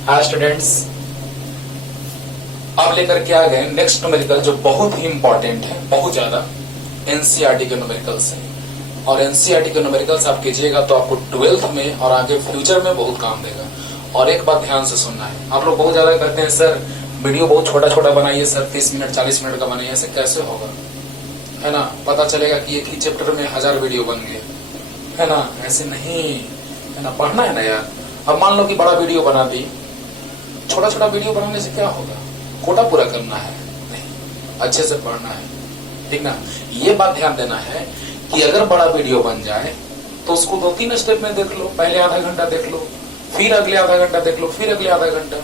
Hi students, अब लेकर के आ गए नेक्स्ट न्यूमेरिकल जो बहुत ही इंपॉर्टेंट है, बहुत ज्यादा एनसीईआरटी के न्यूमेरिकल्स हैं। और एनसीईआरटी के न्यूमेरिकल्स आप कीजिएगा तो आपको 12th में और आगे फ्यूचर में बहुत काम देगा। और एक बात ध्यान से सुनना है, आप लोग बहुत ज्यादा कहते हैं सर वीडियो बहुत छोटा छोटा बनाइए सर, 30 मिनट 40 मिनट का बनाइए, ऐसे कैसे होगा, है ना। पता चलेगा कि एक ही चैप्टर में 1000 वीडियो बन गए, है ना। ऐसे नहीं, है ना, पढ़ना है ना यार। अब मान लो कि बड़ा वीडियो बना दी, छोटा छोटा वीडियो बनाने से क्या होगा, कोटा पूरा करना है नहीं, अच्छे से पढ़ना है, ठीक ना। ये बात ध्यान देना है कि अगर बड़ा वीडियो बन जाए तो उसको 2-3 स्टेप में देख लो। पहले आधा घंटा देख लो, फिर अगले आधा घंटा देख लो, फिर अगले आधा घंटा।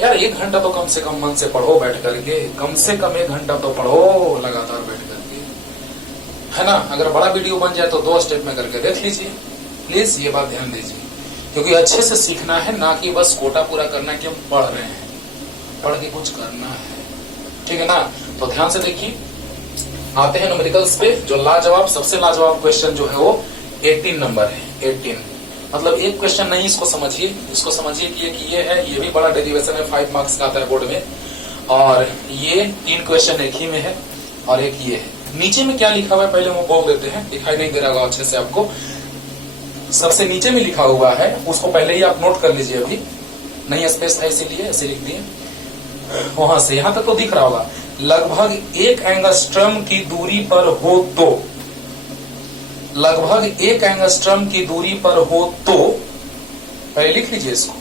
यार 1 घंटा तो कम से कम मन से पढ़ो बैठ करके, कम से कम 1 घंटा तो पढ़ो लगातार बैठ करके, है ना। अगर बड़ा वीडियो बन जाए तो 2 स्टेप में करके देख लीजिए। प्लीज ये बात ध्यान दीजिए, क्योंकि अच्छे से सीखना है, ना कि बस कोटा पूरा करना है कि हम पढ़ रहे हैं, पढ़ के कुछ करना है, ठीक है ना। तो ध्यान से देखिए, आते हैं न्यूमेरिकल्स पे। जो लाजवाब, सबसे लाजवाब क्वेश्चन जो है वो 18 नंबर है। 18 मतलब एक क्वेश्चन नहीं, इसको समझिए, इसको समझिए कि ये है, ये भी बड़ा डेरिवेशन है, 5 मार्क्स का आता है बोर्ड में। और ये 3 क्वेश्चन एक ही में है, और एक ये है। नीचे में क्या लिखा हुआ है पहले वो बोल देते हैं, दिखाई नहीं दे रहा होगा अच्छे से आपको। सबसे नीचे में लिखा हुआ है, उसको पहले ही आप नोट कर लीजिए, अभी नहीं स्पेस था इसीलिए ऐसे लिख दिए। वहां से यहां तक तो दिख रहा होगा, लगभग 1 एंगस्ट्रम की दूरी पर हो तो, लगभग 1 एंगस्ट्रम की दूरी पर हो तो, पहले लिख लीजिए इसको,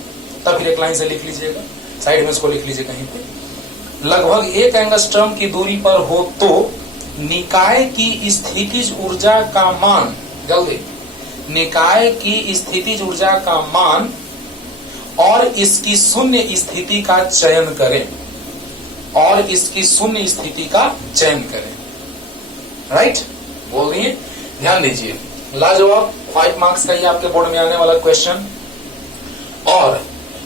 तब फिर एक लाइन से लिख लीजिएगा, साइड में इसको लिख लीजिए कहीं पे। लगभग 1 एंगस्ट्रम की दूरी पर हो तो निकाय की स्थितिज ऊर्जा का मान, जल्दी, निकाय की स्थितिज ऊर्जा का मान और इसकी शून्य स्थिति का चयन करें, और इसकी शून्य स्थिति का चयन करें। राइट, बोल दिए, ध्यान दीजिए। लाजवाब 5 मार्क्स का ये आपके बोर्ड में आने वाला क्वेश्चन। और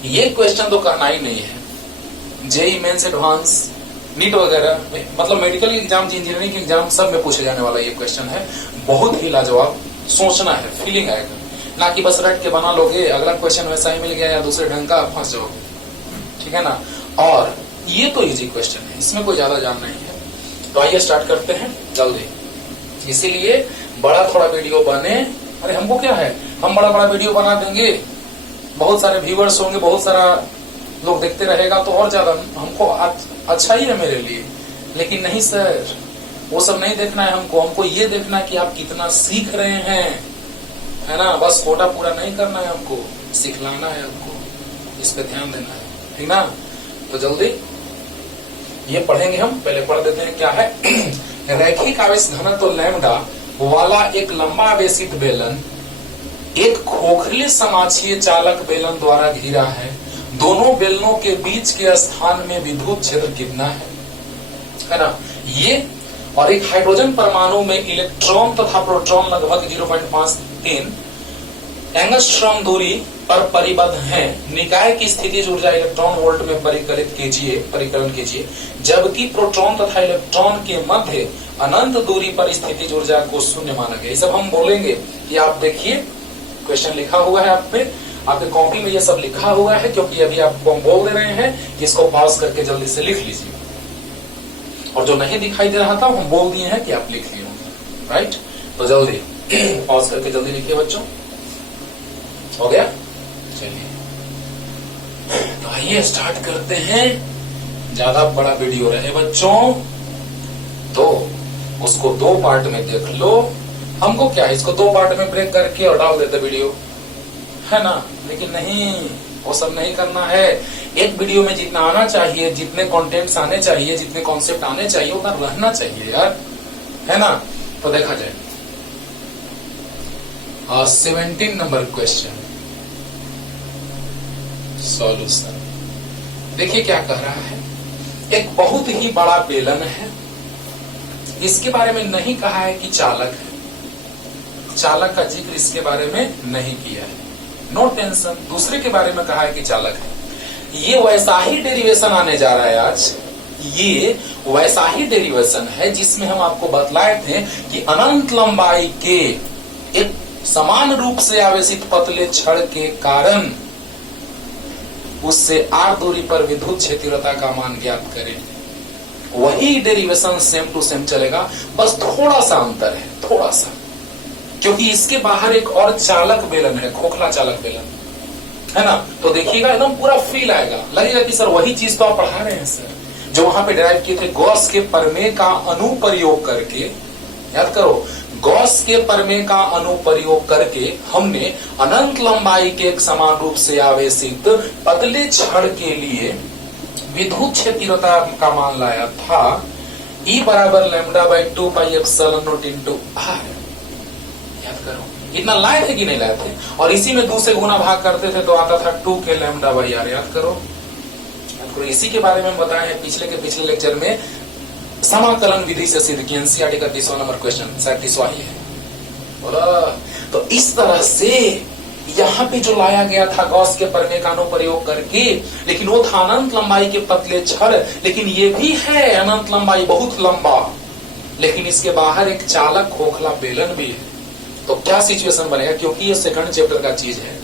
ये क्वेश्चन तो करना ही नहीं है, जेई मेंस एडवांस, नीट वगैरह, मतलब मेडिकल एग्जाम, इंजीनियरिंग के एग्जाम, सब में पूछे जाने वाला ये क्वेश्चन है। बहुत ही लाजवाब, सोचना है, फीलिंग आएगा, ना कि बस रट के बना लोगे, अगला क्वेश्चन वैसा ही मिल गया या दूसरे ढंग का, फंस जाओगे, ठीक है ना। और ये तो इजी क्वेश्चन है, इसमें कोई ज्यादा जान नहीं है। तो आइए स्टार्ट करते हैं जल्दी। इसीलिए बड़ा थोड़ा वीडियो बने। अरे हमको क्या है, हम बड़ा बड़ा वीडियो बना देंगे, बहुत सारे व्यूअर्स होंगे, बहुत सारा लोग देखते रहेगा तो और ज्यादा हमको अच्छा ही है मेरे लिए। लेकिन नहीं सर, वो सब नहीं देखना है हमको। हमको ये देखना है कि आप कितना सीख रहे हैं, है ना। बस कोटा पूरा नहीं करना है हमको, सिखलाना है हमको, इस पे ध्यान देना है, ठीक ना। तो जल्दी ये पढ़ेंगे हम, पहले पढ़ देते हैं क्या है। रैखिक आवेश घनत्व लैम्डा वाला एक लंबा आवेशित बेलन एक खोखले समाक्षीय चालक बेलन द्वारा घिरा है। दोनों बेलनों के बीच के स्थान में विद्युत क्षेत्र कितना है ना। ये और एक हाइड्रोजन परमाणु में इलेक्ट्रॉन तथा प्रोटॉन लगभग 0.53 एंगस्ट्रॉम दूरी पर परिबद्ध हैं। निकाय की स्थितिज ऊर्जा इलेक्ट्रॉन वोल्ट में परिकलन कीजिए, जबकि प्रोटॉन तथा इलेक्ट्रॉन के मध्य अनंत दूरी पर स्थितिज ऊर्जा को शून्य माना गया। ये सब हम बोलेंगे कि आप देखिए, क्वेश्चन लिखा हुआ है आप पे, आपके कॉपी में ये सब लिखा हुआ है, क्योंकि अभी आपको हम बोल दे रहे हैं कि इसको पॉज करके जल्दी से लिख लीजिए। और जो नहीं दिखाई दे रहा था हम बोल दिए हैं कि आप लिख लिए होंगे। राइट, तो जल्दी पॉज करके जल्दी लिखिए बच्चों। हो गया, चलिए तो आइए स्टार्ट करते हैं। ज्यादा बड़ा वीडियो रहे बच्चों तो उसको 2 पार्ट में देख लो। हमको क्या है, इसको 2 पार्ट में ब्रेक करके और डाल देते वीडियो, है ना। लेकिन नहीं, वो सब नहीं करना है। एक वीडियो में जितना आना चाहिए, जितने कंटेंट्स आने चाहिए, जितने कॉन्सेप्ट आने चाहिए, उतना रहना चाहिए यार, है ना। तो देखा जाए 17 नंबर क्वेश्चन, सॉल्यूशन। देखिए क्या कह रहा है, एक बहुत ही बड़ा बेलन है, इसके बारे में नहीं कहा है कि चालक है, चालक का जिक्र इसके बारे में नहीं किया है, नो टेंशन। दूसरे के बारे में कहा है कि चालक है। ये वैसा ही डेरिवेशन आने जा रहा है आज, ये वैसा ही डेरिवेशन है जिसमें हम आपको बतलाए थे कि अनंत लंबाई के एक समान रूप से आवेशित पतले छड़ के कारण उससे r दूरी पर विद्युत क्षेत्र तीव्रता का मान ज्ञात करें। वही डेरिवेशन सेम टू सेम चलेगा, बस थोड़ा सा अंतर है, थोड़ा सा, क्योंकि इसके बाहर एक और चालक बेलन है, खोखला चालक बेलन है ना। तो देखिएगा एकदम पूरा फील आएगा, लगेगा कि सर वही चीज तो आप पढ़ा रहे हैं सर, जो वहां पे डिराइव किए थे गॉस के प्रमेय का अनुप्रयोग करके। याद करो, गॉस के प्रमेय का अनुप्रयोग करके हमने अनंत लंबाई के एक समान रूप से आवेशित पतले छड़ के लिए विद्युत क्षेत्र तीव्रता का मान लाया था E बराबर λ/2 pi epsilon not into r। याद करो, इतना लाए थे कि नहीं लाए थे, और इसी में 2 से गुना भाग करते थे तो आता था 2 के λ/r। याद करो, इसी के बारे में बताए हैं पिछले लेक्चर में, समाकलन विधि से सिद्ध की, एनसीईआरटी का 30वां नंबर क्वेश्चन, शायद 30वां ही है बोला। तो इस तरह से यहाँ पे जो लाया गया था गॉस के प्रमेय का अनुप्रयोग करके, लेकिन वो था अनंत लंबाई के पतले छड़, लेकिन ये भी है अनंत लंबाई, बहुत लंबा, लेकिन इसके बाहर एक चालक खोखला बेलन भी है। तो क्या सिचुएशन बनेगा, क्योंकि ये सेकंड चैप्टर का चीज है,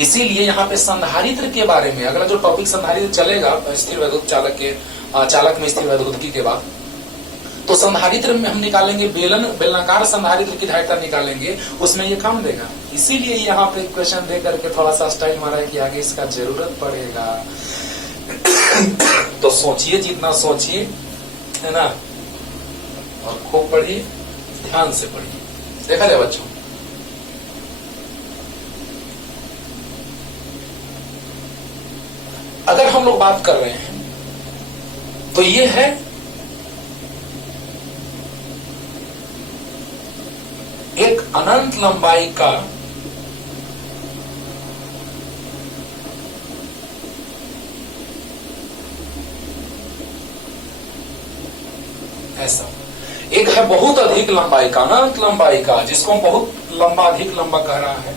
इसीलिए यहाँ पे संधारित्र के बारे में अगला जो टॉपिक संधारित्र चलेगा स्थिर वैद्युत चालक में स्थिर वैद्युतिकी के बाद, तो संधारित्र में हम निकालेंगे बेलनाकार संधारित्र की धारिता निकालेंगे, उसमें ये काम देगा। इसीलिए यहाँ पे क्वेश्चन दे करके थोड़ा सा स्टाइल मारा है कि आगे इसका जरूरत पड़ेगा। तो सोचिए, जितना सोचिए, है ना, और खूब पढ़िए, ध्यान से पढ़िए। देखा जाए बच्चों, अगर हम लोग बात कर रहे हैं तो ये है एक अनंत लंबाई का ऐसा, एक है बहुत अधिक लंबाई का, अनंत लंबाई का, जिसको हम बहुत लंबा, अधिक लंबा कह रहा है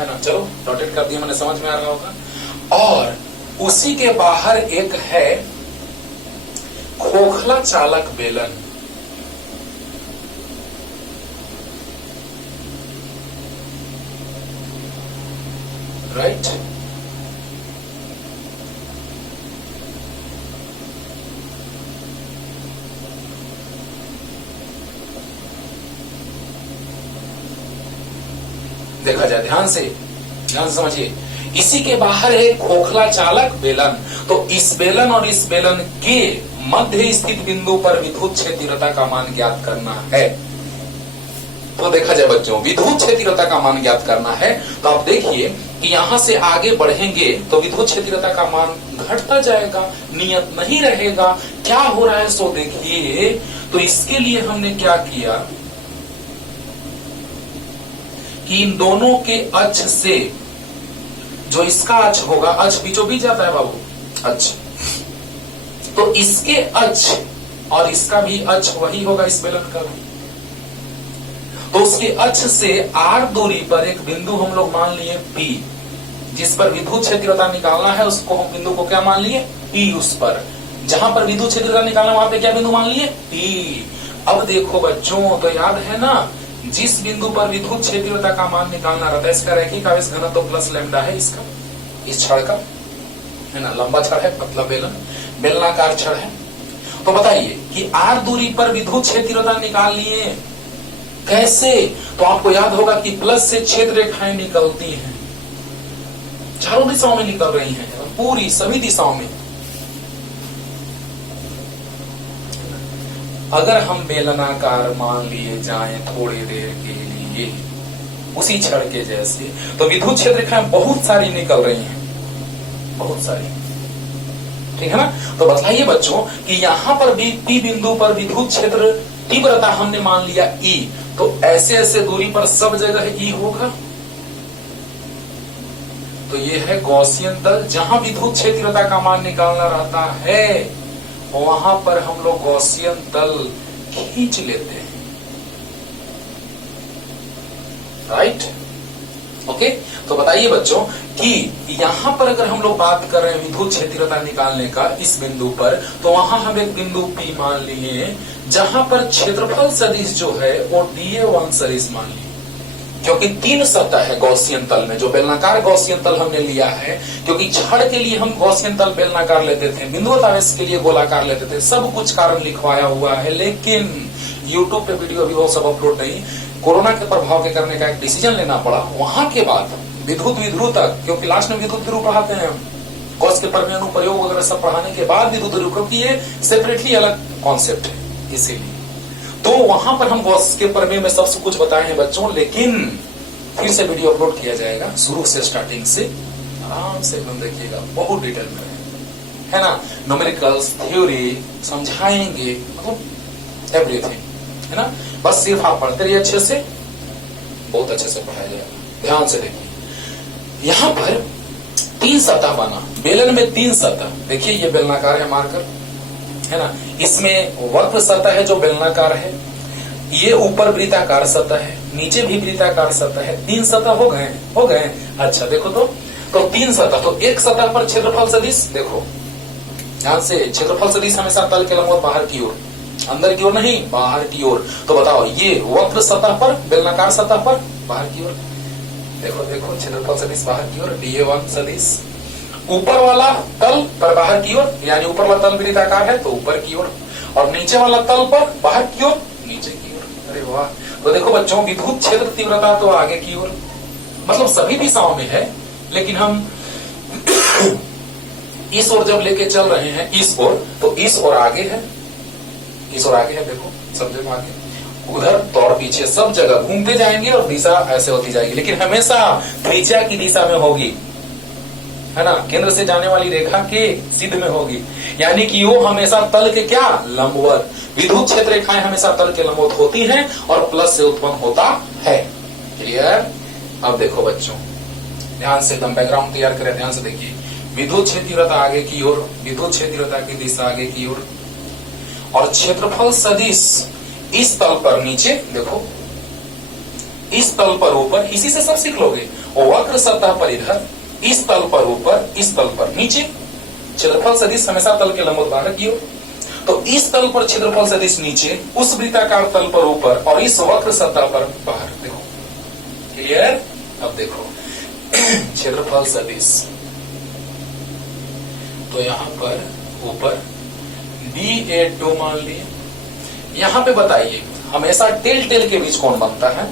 ना। चलो डॉटेड कर दिया मैंने, समझ में आ रहा होगा। और उसी के बाहर एक है खोखला चालक बेलन, राइट। देखा जाए, ध्यान से समझिए, इसी के बाहर है खोखला चालक बेलन। तो इस बेलन और इस बेलन के मध्य स्थित बिंदु पर विद्युत क्षेत्र तीव्रता का मान ज्ञात करना है। तो देखा जाए बच्चों, विद्युत क्षेत्र तीव्रता का मान ज्ञात करना है, तो आप देखिए कि यहां से आगे बढ़ेंगे तो विद्युत क्षेत्र तीव्रता का मान घटता जाएगा, नियत नहीं रहेगा। क्या हो रहा है सो देखिए। तो इसके लिए हमने क्या किया कि इन दोनों के अक्ष से, जो इसका अक्ष होगा, अक्ष बीचों बीच जाता है बाबू, अक्ष, तो इसके अक्ष और इसका भी अक्ष वही होगा, इस बेलन का भी। तो उसके अक्ष से r दूरी पर एक बिंदु हम लोग मान लिए P, जिस पर विद्युत क्षेत्र तीव्रता निकालना है, उसको हम बिंदु को क्या मान लिए, P। उस पर जहां पर विद्युत क्षेत्र तीव्रता निकालना, वहां पे क्या बिंदु मान लिए, P। अब देखो बच्चों, तो याद है ना, जिस बिंदु पर विद्युत क्षेत्र तीव्रता का मान निकालना रहता है, इसका रैखिक आवेश घनत्व प्लस लैम्डा है, इसका, इस छड़ का, है ना, लंबा छड़ है, पतला बेलन, बेलनाकार छड़ है। तो बताइए कि r दूरी पर विद्युत क्षेत्र तीव्रता निकाल लिए, कैसे? तो आपको याद होगा कि प्लस से छेद रेखाएं निकलती हैं, चारों दिशाओं में निकल रही हैं, पूरी सभी दिशाओं में। अगर हम बेलनाकार मान लिए जाएं थोड़ी देर के लिए, उसी छड़ के जैसे, तो विद्युत क्षेत्र रेखाएं बहुत सारी निकल रही हैं, बहुत सारी, ठीक है ना। तो बताइए बच्चों कि यहां पर भी P बिंदु पर विद्युत क्षेत्र तीव्रता हमने मान लिया E, तो ऐसे ऐसे दूरी पर सब जगह E होगा। तो ये है गॉसियन तल, जहां विद्युत क्षेत्र तीव्रता का मान निकालना रहता है, वहां पर हम लोग गॉसियन तल खींच लेते हैं, राइट, ओके। तो बताइए बच्चों कि यहां पर अगर हम लोग बात कर रहे हैं विद्युत क्षेत्र तीव्रता निकालने का इस बिंदु पर, तो वहां हम एक बिंदु P मान लिए, जहां पर क्षेत्रफल सदिश जो है वो dA1 सदिश मान लिए। क्योंकि 3 सतह है गॉसियन तल में। जो बेलनाकार गॉसियन तल हमने लिया है, क्योंकि छड़ के लिए हम गॉसियन तल बेलनाकार लेते थे, बिंदुवत आवेश के लिए गोलाकार लेते थे, सब कुछ कारण लिखवाया हुआ है। लेकिन यूट्यूब पे वीडियो अभी वो सब अपलोड नहीं, कोरोना के प्रभाव के करने का एक डिसीजन लेना पड़ा। वहां के बाद विद्युत विध्रुव तक, क्योंकि लास्ट में विद्युत विध्रुव पढ़ाते हैं हम, गॉस के प्रमेय अनुप्रयोग वगैरह सब पढ़ाने के बाद विद्युत विध्रुव की ये सेपरेटली अलग कॉन्सेप्ट है, इसीलिए तो वहां पर हम गॉस के प्रमेय में सब कुछ बताए हैं बच्चों। लेकिन फिर से वीडियो अपलोड किया जाएगा शुरू से, स्टार्टिंग से, आराम से एकदम देखिएगा, बहुत डिटेल में है ना। न्यूमेरिकल्स, थ्योरी समझाएंगे, मतलब एवरीथिंग, है ना। बस सिर्फ आप पढ़ते रहिए अच्छे से, बहुत अच्छे से पढ़ाया जाएगा। ध्यान से देखिए, यहां पर 3 सतह बना, बेलन में 3 सतह। देखिए ये बेलनाकार है मार्कर, है ना। इसमें वक्र सतह है जो बेलनाकार है, ये ऊपर वृत्ताकार सतह है, नीचे भी वृत्ताकार सतह है। 3 सतह हो गए। अच्छा देखो तो 3 सतह, तो एक सतह पर क्षेत्रफल सदिश, देखो ध्यान से, क्षेत्रफल सदिश हमेशा तल के लंबवत बाहर की ओर, अंदर की ओर नहीं, बाहर की ओर। तो बताओ ये वक्र सतह पर, बेलनाकार सतह पर बाहर की ओर, देखो क्षेत्रफल सदिश बाहर की ओर, DA1 सदिश। ऊपर वाला तल पर बाहर की ओर, यानी ऊपर वाला तल वृत्ताकार है तो ऊपर की ओर, और नीचे वाला तल पर बाहर की ओर, नीचे की ओर। अरे वाह। तो देखो बच्चों, विद्युत क्षेत्र तीव्रता तो आगे की ओर, मतलब सभी दिशाओं में है, लेकिन हम इस ओर जब लेके चल रहे हैं, इस ओर, तो इस ओर आगे है, इस ओर आगे है। देखो सब जगह आगे, उधर तो और पीछे, सब जगह घूमते जाएंगे और दिशा ऐसे होती जाएगी, लेकिन हमेशा त्रिज्या की दिशा में होगी, है ना। केंद्र से जाने वाली रेखा के सिद्ध में होगी, यानी कि वो हमेशा तल के क्या, लंबवत। विद्युत क्षेत्र रेखाएं हमेशा तल के लंबवत होती हैं और प्लस से उत्पन्न होता है। क्लियर। अब देखो बच्चों, ध्यान से एकदम बैकग्राउंड तैयार करें, ध्यान से देखिए। विद्युत क्षेत्र तीव्रता आगे की ओर, विद्युत क्षेत्र तीव्रता की दिशा आगे की ओर, और क्षेत्रफल सदिश इस तल पर नीचे, देखो इस तल पर ऊपर, इसी से सब सीख लोगे। वक्र सतह पर इधर, इस तल पर ऊपर, इस तल पर नीचे। क्षेत्रफल सदिश हमेशा तल के लंबवत बाहर की ओर, तो इस तल पर क्षेत्रफल सदिश नीचे, उस वृत्ताकार तल पर ऊपर, और इस वक्र सतह पर बाहर। देखो क्लियर। अब देखो क्षेत्रफल सदिश, तो यहां पर ऊपर DA2 मान लिए। यहां पे बताइए, हमेशा टेल के बीच कौन बनता है,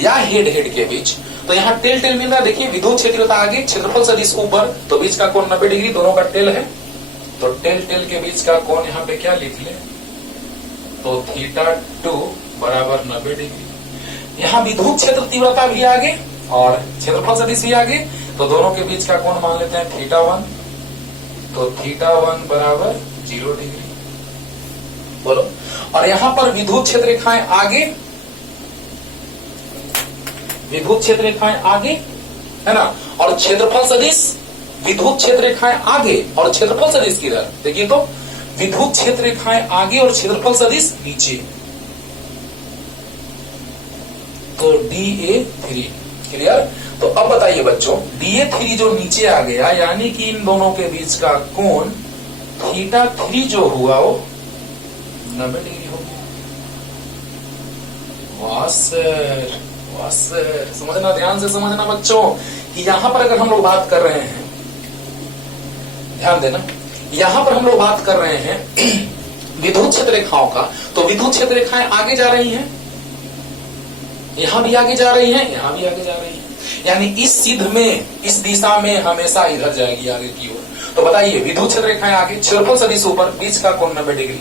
या हेड के बीच। तो यहाँ टेल मिल रहा है, देखिए विद्युत क्षेत्र आगे, क्षेत्रफल सदिश ऊपर, तो बीच का कोण 90 डिग्री, दोनों का टेल है। तो टेल के बीच का कोण यहाँ पे क्या लिख ले, तो θ2 बराबर 90 डिग्री। यहाँ विद्युत क्षेत्र तीव्रता भी आगे और क्षेत्रफल सदिश भी आगे, तो दोनों के बीच का कोण मान लेते हैं θ1, तो θ1 बराबर 0 डिग्री। बोलो। और यहाँ पर विद्युत क्षेत्र रेखाएं आगे, विद्युत क्षेत्र रेखाएं आगे, है ना, और क्षेत्रफल सदिश, विद्युत क्षेत्र रेखाएं आगे और क्षेत्रफल सदिश किधर, देखिए तो विद्युत क्षेत्र रेखाएं आगे और क्षेत्रफल सदिश नीचे, तो DA3। क्लियर। तो अब बताइए बच्चों, DA3 जो नीचे आ गया, यानी कि इन दोनों के बीच का कोण θ3 जो हुआ वो 90 डिग्री हो गया। वाह सर, वाह सर। समझना, ध्यान से समझना बच्चों, कि यहां पर अगर हम लोग बात कर रहे हैं, ध्यान देना, यहां पर हम लोग बात कर रहे हैं विद्युत क्षेत्र रेखाओं का, तो विद्युत क्षेत्र रेखाएं आगे जा रही हैं, यहां भी आगे जा रही हैं, यहां भी आगे जा रही हैं, यानी इस सिद्ध में, इस दिशा में हमेशा इधर जाएगी, आगे की ओर। तो बताइए, विद्युत क्षेत्र रेखाएं आगे, क्षेत्रफल सदिश ऊपर, बीच का कोण 90 डिग्री।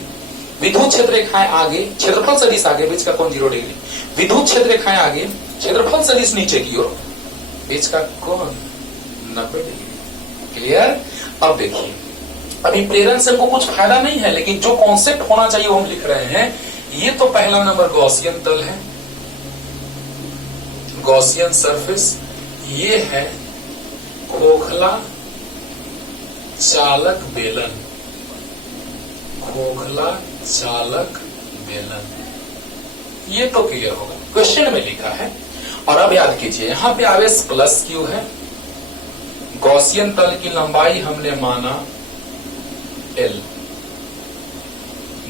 विद्युत क्षेत्र रेखाएं आगे, क्षेत्रफल सदिश आगे, बीच का कोण 0 डिग्री। विद्युत क्षेत्र रेखाएं आगे, क्षेत्रफल सदिश नीचे की ओर, बीच का कोण 90 डिग्री। क्लियर। अब देखिए, अभी प्रेरण से हमको कुछ फायदा नहीं है, लेकिन जो कॉन्सेप्ट होना चाहिए वो हम लिख रहे हैं। ये तो पहला नंबर गॉसियन तल है, गॉसियन सरफेस। ये है खोखला चालक बेलन, खोखला चालक बेलन। ये तो क्लियर होगा, क्वेश्चन में लिखा है। और अब याद कीजिए, यहां पे आवेश प्लस क्यू है, गॉसियन तल की लंबाई हमने माना L,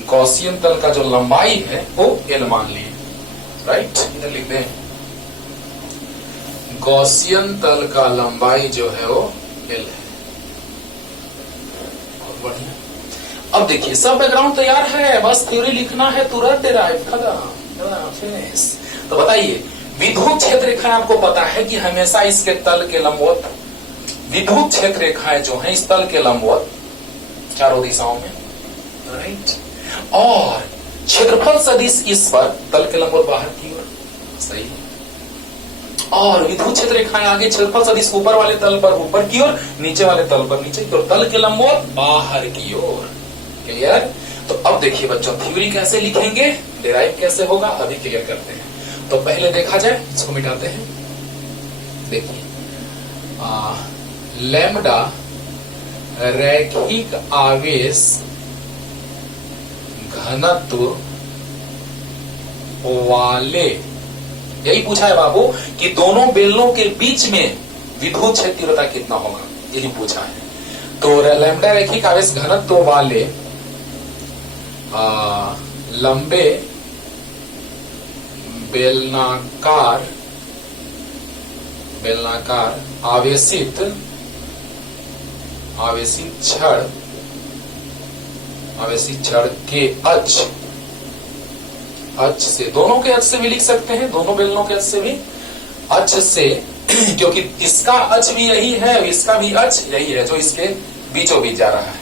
गॉसियन तल का जो लंबाई है वो L मान लिए, राइट। इधर लिख दें गॉसियन तल का लंबाई जो है वो L है। बहुत बढ़िया। अब देखिए सब बैकग्राउंड तैयार है, बस थ्योरी लिखना है, तुरंत डिराइव खत्म फिनिश। तो बताइए विद्युत क्षेत्र रेखाएं आपको पता है कि हमेशा इसके तल के लंबवत, विद्युत क्षेत्र रेखाएं जो है इस तल के लंबवत चारों दिशाओं में, राइट। और क्षेत्रफल सदिश इस पर तल के लंबवत बाहर की ओर, सही। और विद्युत क्षेत्र रेखाएं आगे क्षेत्रफल सदिश ऊपर वाले तल पर ऊपर की ओर, नीचे वाले तल पर नीचे की ओर, तल के लंबवत बाहर की ओर। क्लियर? तो अब देखिए बच्चों थ्योरी कैसे लिखेंगे, डिराइव कैसे होगा, अभी क्लियर करते हैं। तो पहले देखा जाए, इसको मिटाते हैं। देखिए लैम्डा रैखिक आवेश घनत्व वाले, यही पूछा है बाबू कि दोनों बेलनों के बीच में विद्युत क्षेत्र तीव्रता कितना होगा, यही पूछा है। तो लैम्डा रैखिक आवेश घनत्व वाले लंबे बेलनाकार आवेशित छड़ के अक्ष से, दोनों के अक्ष से भी लिख सकते हैं, दोनों बेलनों के अक्ष से भी, अक्ष से क्योंकि इसका अक्ष भी यही है, इसका भी अक्ष यही है जो इसके बीचों बीच जा रहा है,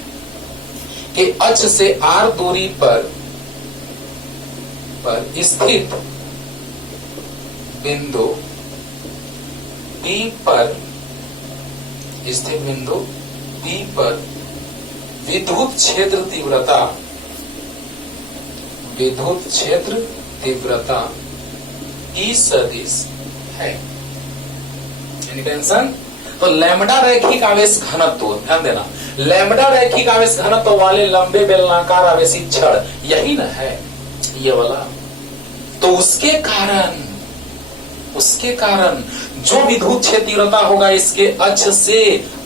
कि अक्ष से r दूरी पर स्थित बिंदु P पर विद्युत क्षेत्र तीव्रता E सदिश है। Any tension? तो लैम्डा रैखिक आवेश घनत्व, ध्यान देना, लैम्डा रैखिक आवेश घनत्व वाले लंबे बेलनाकार आवेशित छड़ यही ना है, ये वाला। तो उसके कारण जो विद्युत क्षेत्र तीव्रता होगा इसके अक्ष से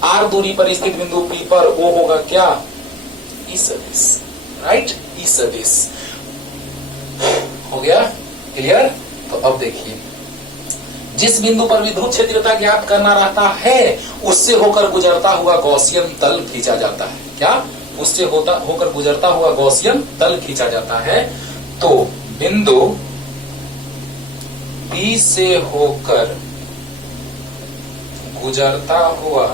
r दूरी पर स्थित बिंदु P पर, वो होगा क्या, E सदिश, राइट, E सदिश। हो गया क्लियर? तो अब देखिए जिस बिंदु पर विद्युत क्षेत्र तीव्रता ज्ञात करना रहता है उससे होकर गुजरता हुआ गॉसियन तल खींचा जाता है। क्या? उससे होकर गुजरता हुआ गॉसियन तल खींचा जाता है। तो बिंदु P से होकर गुजरता हुआ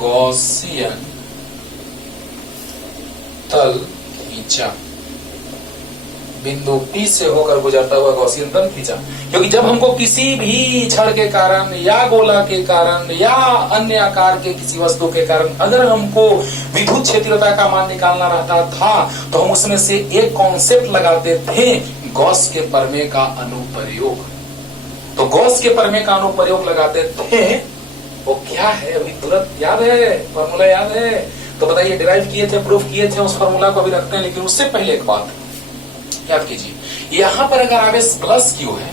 गॉसियन तल खींचा, बिंदु P से होकर गुजरता हुआ गॉसियन तल खींचा। क्योंकि जब हमको किसी भी छड़ के कारण या गोला के कारण या अन्य आकार के किसी वस्तु के कारण अगर हमको विद्युत क्षेत्र तीव्रता का मान निकालना रहता था तो हम उसमें से एक कॉन्सेप्ट लगाते थे, गॉस के प्रमेय का अनुप्रयोग। तो गॉस के प्रमेय का अनुप्रयोग लगाते थे, वो क्या है अभी तुरंत याद है, फॉर्मूला याद है? तो बताइए, डिराइव किए थे, प्रूफ किए थे, उस फॉर्मूला को भी रखते हैं। लेकिन उससे पहले एक बात याद कीजिए, यहां पर अगर आवेश प्लस क्यू है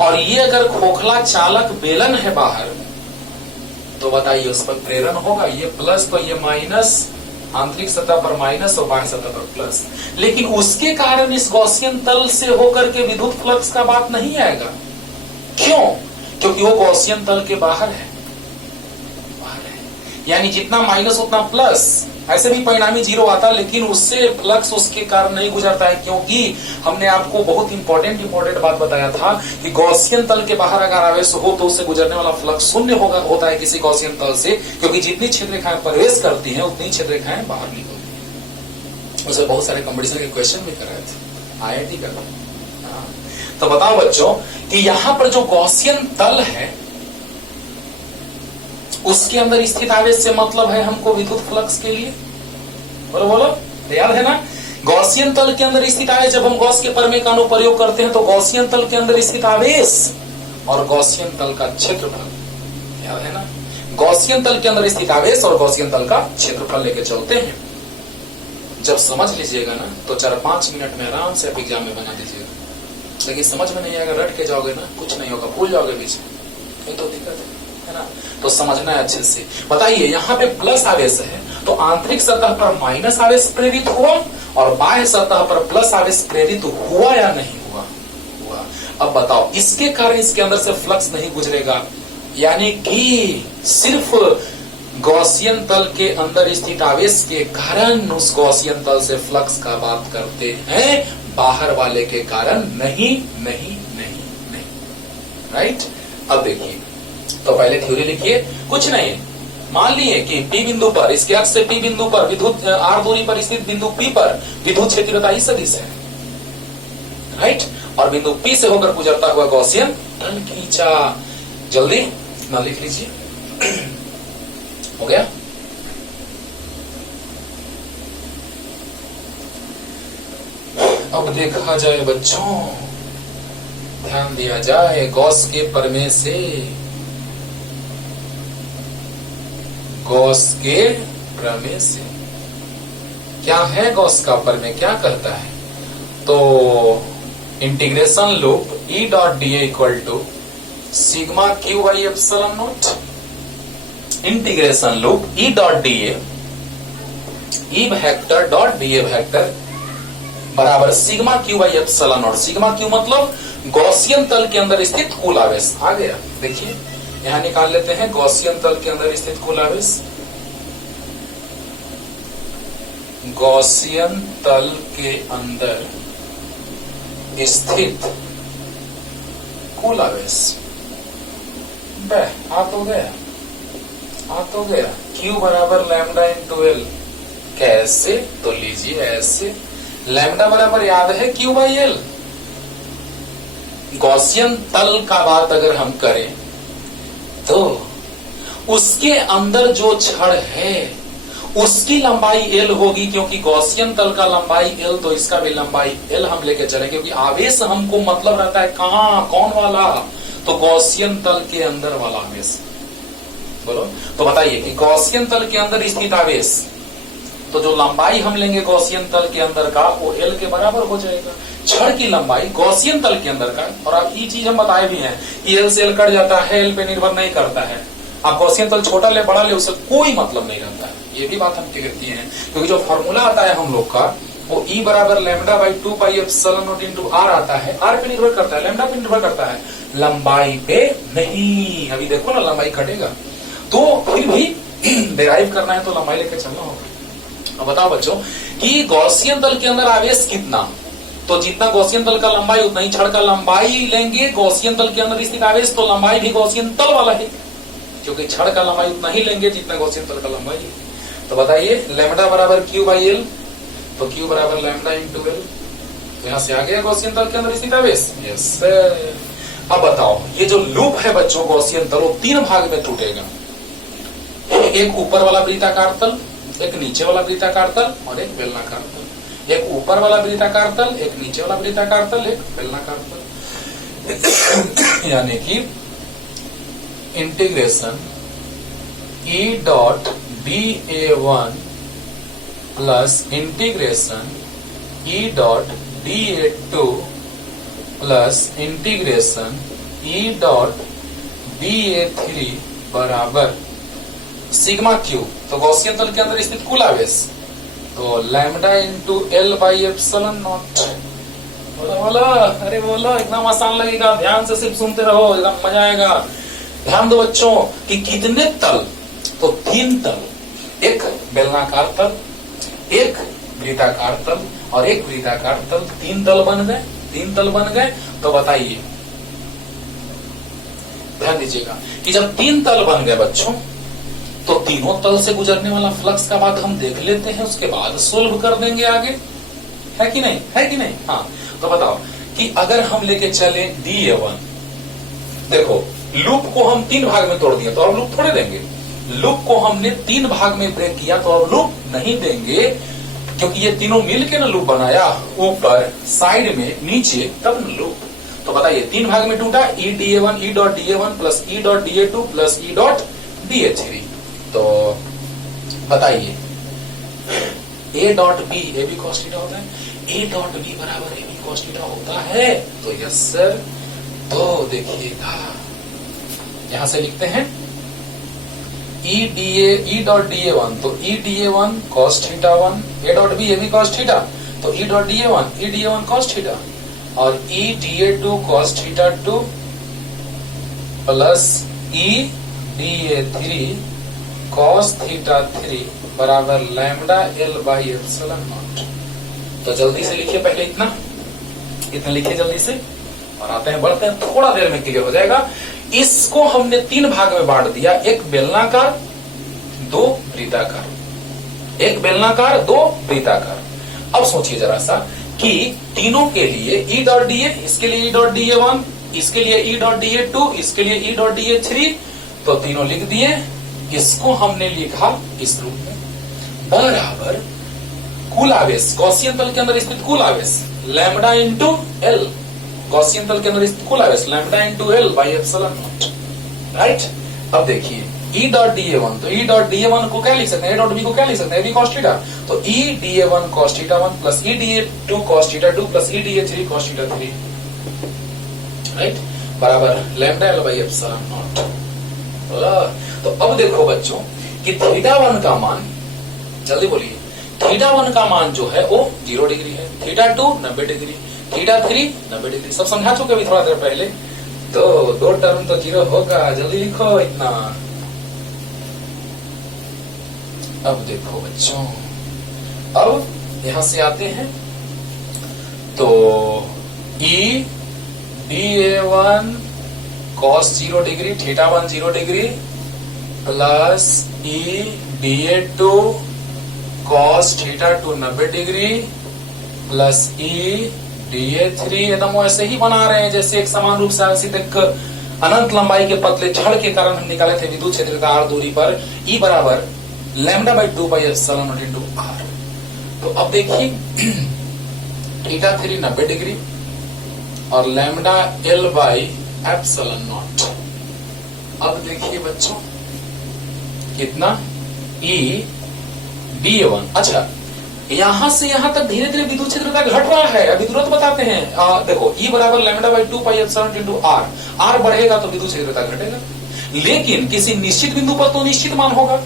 और ये अगर खोखला चालक बेलन है बाहर, तो बताइए उस पर प्रेरण होगा, ये प्लस तो ये माइनस, आंतरिक सतह पर माइनस और बाह्य सतह पर प्लस। लेकिन उसके कारण इस गॉसियन तल से होकर के विद्युत फ्लक्स का बात नहीं आएगा। क्यों? क्योंकि वो गॉसियन तल के बाहर है, यानी जितना माइनस उतना प्लस। ऐसे भी परिणामी जीरो आता, लेकिन उससे फ्लक्स उसके कारण नहीं गुजरता है, क्योंकि हमने आपको बहुत इंपॉर्टेंट बात बताया था कि गॉसियन तल के बाहर अगर आवेश हो तो उससे गुजरने वाला फ्लक्स शून्य होता है किसी गॉसियन तल से, क्योंकि जितनी क्षेत्र रेखाएं प्रवेश करती हैं उतनी क्षेत्र रेखाएं बाहर निकलती हैं। उसे बहुत सारे कंपटीशन के क्वेश्चन भी कराए थे, IIT का। तो बताओ बच्चों कि यहां पर जो गॉसियन तल है उसके अंदर स्थित आवेश से मतलब है हमको विद्युत फ्लक्स के लिए, बोलो याद है ना? गॉसियन तल के अंदर स्थित आवेश, जब हम गॉस के प्रमेय का अनुप्रयोग करते हैं तो गॉसियन तल के अंदर स्थित आवेश और गॉसियन तल का क्षेत्रफल, याद है ना? गॉसियन तल के अंदर स्थित आवेश और गॉसियन तल का क्षेत्रफल लेके चलते हैं। जब समझ लीजिएगा ना तो 4-5 मिनट में आराम से आप एग्जाम में बना दीजिएगा। लेकिन समझ में नहीं आएगा, रट के जाओगे ना, कुछ नहीं होगा, भूल जाओगे बीच में, ये तो दिक्कत है ना? तो समझना है अच्छे से। बताइए यहाँ पे प्लस आवेश है तो आंतरिक सतह पर माइनस आवेश प्रेरित हुआ और बाह्य सतह पर प्लस आवेश प्रेरित हुआ या नहीं हुआ? हुआ। अब बताओ इसके कारण इसके अंदर से फ्लक्स नहीं गुजरेगा, यानी कि सिर्फ गॉसियन तल के अंदर स्थित आवेश के कारण उस गॉसियन तल से फ्लक्स का बात करते हैं, बाहर वाले के कारण नहीं नहीं नहीं नहीं। राइट। अब देखिए, तो पहले थ्योरी लिखिए। कुछ नहीं, मान लिए कि P बिंदु पर, इसके अक्ष से P बिंदु पर विद्युत R दूरी पर स्थित बिंदु P पर विद्युत क्षेत्रता ई सदिश है। राइट। और बिंदु P से होकर गुजरता हुआ गॉसियन तल खींचा। जल्दी ना लिख लीजिए। हो गया। अब देखा जाए बच्चों, ध्यान दिया जाए गॉस के प्रमेय से। गॉस के प्रमेय से क्या है? गॉस का प्रमेय क्या कहता है? तो integration loop E dot D A equal to sigma Q by epsilon not. Integration loop E dot D A, E vector dot D A vector बराबर sigma Q by epsilon not. Sigma Q मतलब Gaussian तल के अंदर स्थित कुल आवेश। आ गया। देखिए यहां निकाल लेते हैं गॉसियन तल के अंदर स्थित कुल आवेश। गॉसियन तल के अंदर स्थित कुल आवेश। आ तो गया, आ तो गया। Q बराबर लैम्डा इंटू एल। कैसे? तो लीजिए ऐसे, लैम्डा बराबर याद है Q बाई एल। गॉसियन तल का बात अगर हम करें तो उसके अंदर जो छड़ है उसकी लंबाई एल होगी, क्योंकि गॉसियन तल का लंबाई एल, तो इसका भी लंबाई एल हम लेके चले, क्योंकि आवेश हमको मतलब रहता है कहां, कौन वाला? तो गॉसियन तल के अंदर वाला आवेश। बोलो तो बताइए कि गॉसियन तल के अंदर स्थित आवेश, तो जो लंबाई हम लेंगे गॉसियन तल के अंदर का वो एल के बराबर हो जाएगा। छड़ की लंबाई गॉसियन तल के अंदर का, और अब ये चीज हम बताए भी हैं कि एल से एल कट जाता है, एल पे निर्भर नहीं करता है। आप गॉसियन तल छोटा ले बड़ा ले उससे कोई मतलब नहीं रहता है, ये भी बात हम कहती हैं, क्योंकि जो फॉर्मूला आता है हम लोग का वो E बराबर lambda by 2 pi epsilon not into R आता है। R पे निर्भर करता है, लैम्डा पे निर्भर करता है, लंबाई पे नहीं। अभी देखो ना लंबाई घटेगा, तो फिर भी डिराइव करना है तो लंबाई लेकर चलना होगा। अब बताओ बच्चों कि गॉसियन तल के अंदर आवेश कितना, तो जितना गॉसियन तल का लंबाई उतना ही छड़ का लंबाई लेंगे। गॉसियन तल के अंदर स्थित आवेश, तो लंबाई भी गॉसियन तल वाला है, क्योंकि छड़ का लंबाई उतना ही लेंगे जितना गॉसियन तल का लंबाई है। तो बताइए लैम्डा बराबर Q बाई एल, तो Q बराबर लैम्डा इंटू एल। तो यहां से आ गया गॉसियन तल के अंदर स्थित आवेश। यस। अब बताओ ये जो लूप है बच्चों गॉसियन तल, वो 3 भाग में टूटेगा। एक ऊपर वाला वृत्ताकार तल, एक नीचे वाला वृत्ताकार तल और एक बेलनाकार तल। एक ऊपर वाला वृत्ताकार तल, एक नीचे वाला वृत्ताकार तल, एक बेलनाकार तल। यानी कि integration E dot dA1 plus integration E dot dA2 plus integration E dot dA3 बराबर सिग्मा क्यू। तो गॉसियन तल के अंदर स्थित कुल आवेश, तो lambda into L by epsilon not. बोला बोला, अरे बोला, एकदम आसान लगेगा, ध्यान से सिर्फ सुनते रहो, एकदम मजा आएगा। ध्यान दो बच्चों कि कितने तल, तो 3 तल, एक बेलनाकार तल, एक वृत्ताकार तल और एक वृत्ताकार तल। 3 तल बन गए, 3 तल बन गए। तो बताइए, ध्यान दीजिएगा कि जब 3 तल बन गए बच्चों, तो तीनों तल से गुजरने वाला फ्लक्स का बात हम देख लेते हैं, उसके बाद सोल्व कर देंगे आगे, है कि नहीं, है कि नहीं? हाँ। तो बताओ कि अगर हम लेके चले dA1, देखो लूप को हम 3 भाग में तोड़ दिए, तो अब लूप थोड़े देंगे। लूप को हमने 3 भाग में ब्रेक किया, तो अब लूप नहीं देंगे, क्योंकि ये तीनों मिलके ना लूप बनाया, ऊपर साइड में नीचे तब न लूप। तो बताइए 3 भाग में टूटा, E dA1 E dot dA1 plus E dot dA2 plus E dot dA3। तो बताइए A dot B A b cos theta होता है, A डॉट B बराबर ए बी कॉस थीटा होता है। तो यस सर। तो देखिएगा यहां से लिखते हैं E डॉट dA1, तो E dA1 cos theta 1, A dot B A B cos theta, तो E dot dA1 E dA1 cos theta. और E D A two cos theta two plus E D A three cos theta three बराबर lambda L by epsilon not. तो जल्दी से लिखिए, पहले इतना लिखिए जल्दी से, और आते हैं बढ़ते हैं, थोड़ा देर में क्लियर हो जाएगा। इसको हमने 3 भाग में बांट दिया, एक बेलनाकार 2 वृत्ताकार, एक बेलनाकार 2 वृत्ताकार। अब सोचिए जरा सा कि तीनों के लिए ई डॉट डी ए, इसके लिए ई डॉट डी ए 1, इसके लिए ई डॉट डी ए 2, इसके लिए ई डॉट डी ए 3, तो तीनों लिख दिए। इसको हमने लिखा इस रूप में, बराबर कुल आवेश गॉसियन तल के अंदर स्थित कुल आवेश लैम्डा इंटू एल, गॉसियन तल के अंदर स्थित कुल आवेश lambda into L by epsilon not, right. अब देखिए ई डॉट डी ए 1, तो ई डॉट डी ए 1 को क्या लिख सकते हैं, ए डॉट बी को क्या लिख सकते हैं, ए बी कॉस थीटा, तो E D A 1 cos theta 1 plus E D A 2 cos theta 2 plus E D A 3 cos theta 3, right, बराबर lambda L by epsilon not. तो अब देखो बच्चों कि थीटा 1 का मान, जल्दी बोलिए, थीटा 1 का मान जो है वो 0 डिग्री है, थीटा 2 90 डिग्री, थीटा 3 90 डिग्री, सब समझा चुके अभी थोड़ा देर पहले। तो 2 टर्म तो 0 होगा, जल्दी लिखो इतना। अब देखो बच्चों, अब यहां से आते हैं, तो E D A 1 cos 0 degree, theta 1 0 degree plus E D A 2 cos theta 2 90 degree plus E D A 3, एकदम वैसे ही बना रहे हैं जैसे एक समान रूप से आकर्षित एक अनंत लंबाई के पतले छड़ के कारण हम निकाले थे विद्युत क्षेत्र का आर दूरी पर, ई बराबर lambda by 2 pi epsilon not into r. तो अब देखिए थीटा 3 90 डिग्री और lambda L by epsilon naught. अब देखिए बच्चों कितना, ई डी ए 1, अच्छा यहां से यहां तक धीरे धीरे विद्युत क्षेत्रता घट रहा है, अभी तुरंत बताते हैं। देखो ई बराबर lambda by 2 pi epsilon into r, r बढ़ेगा तो विद्युत क्षेत्रता घटेगा, लेकिन किसी निश्चित बिंदु पर तो निश्चित मान होगा,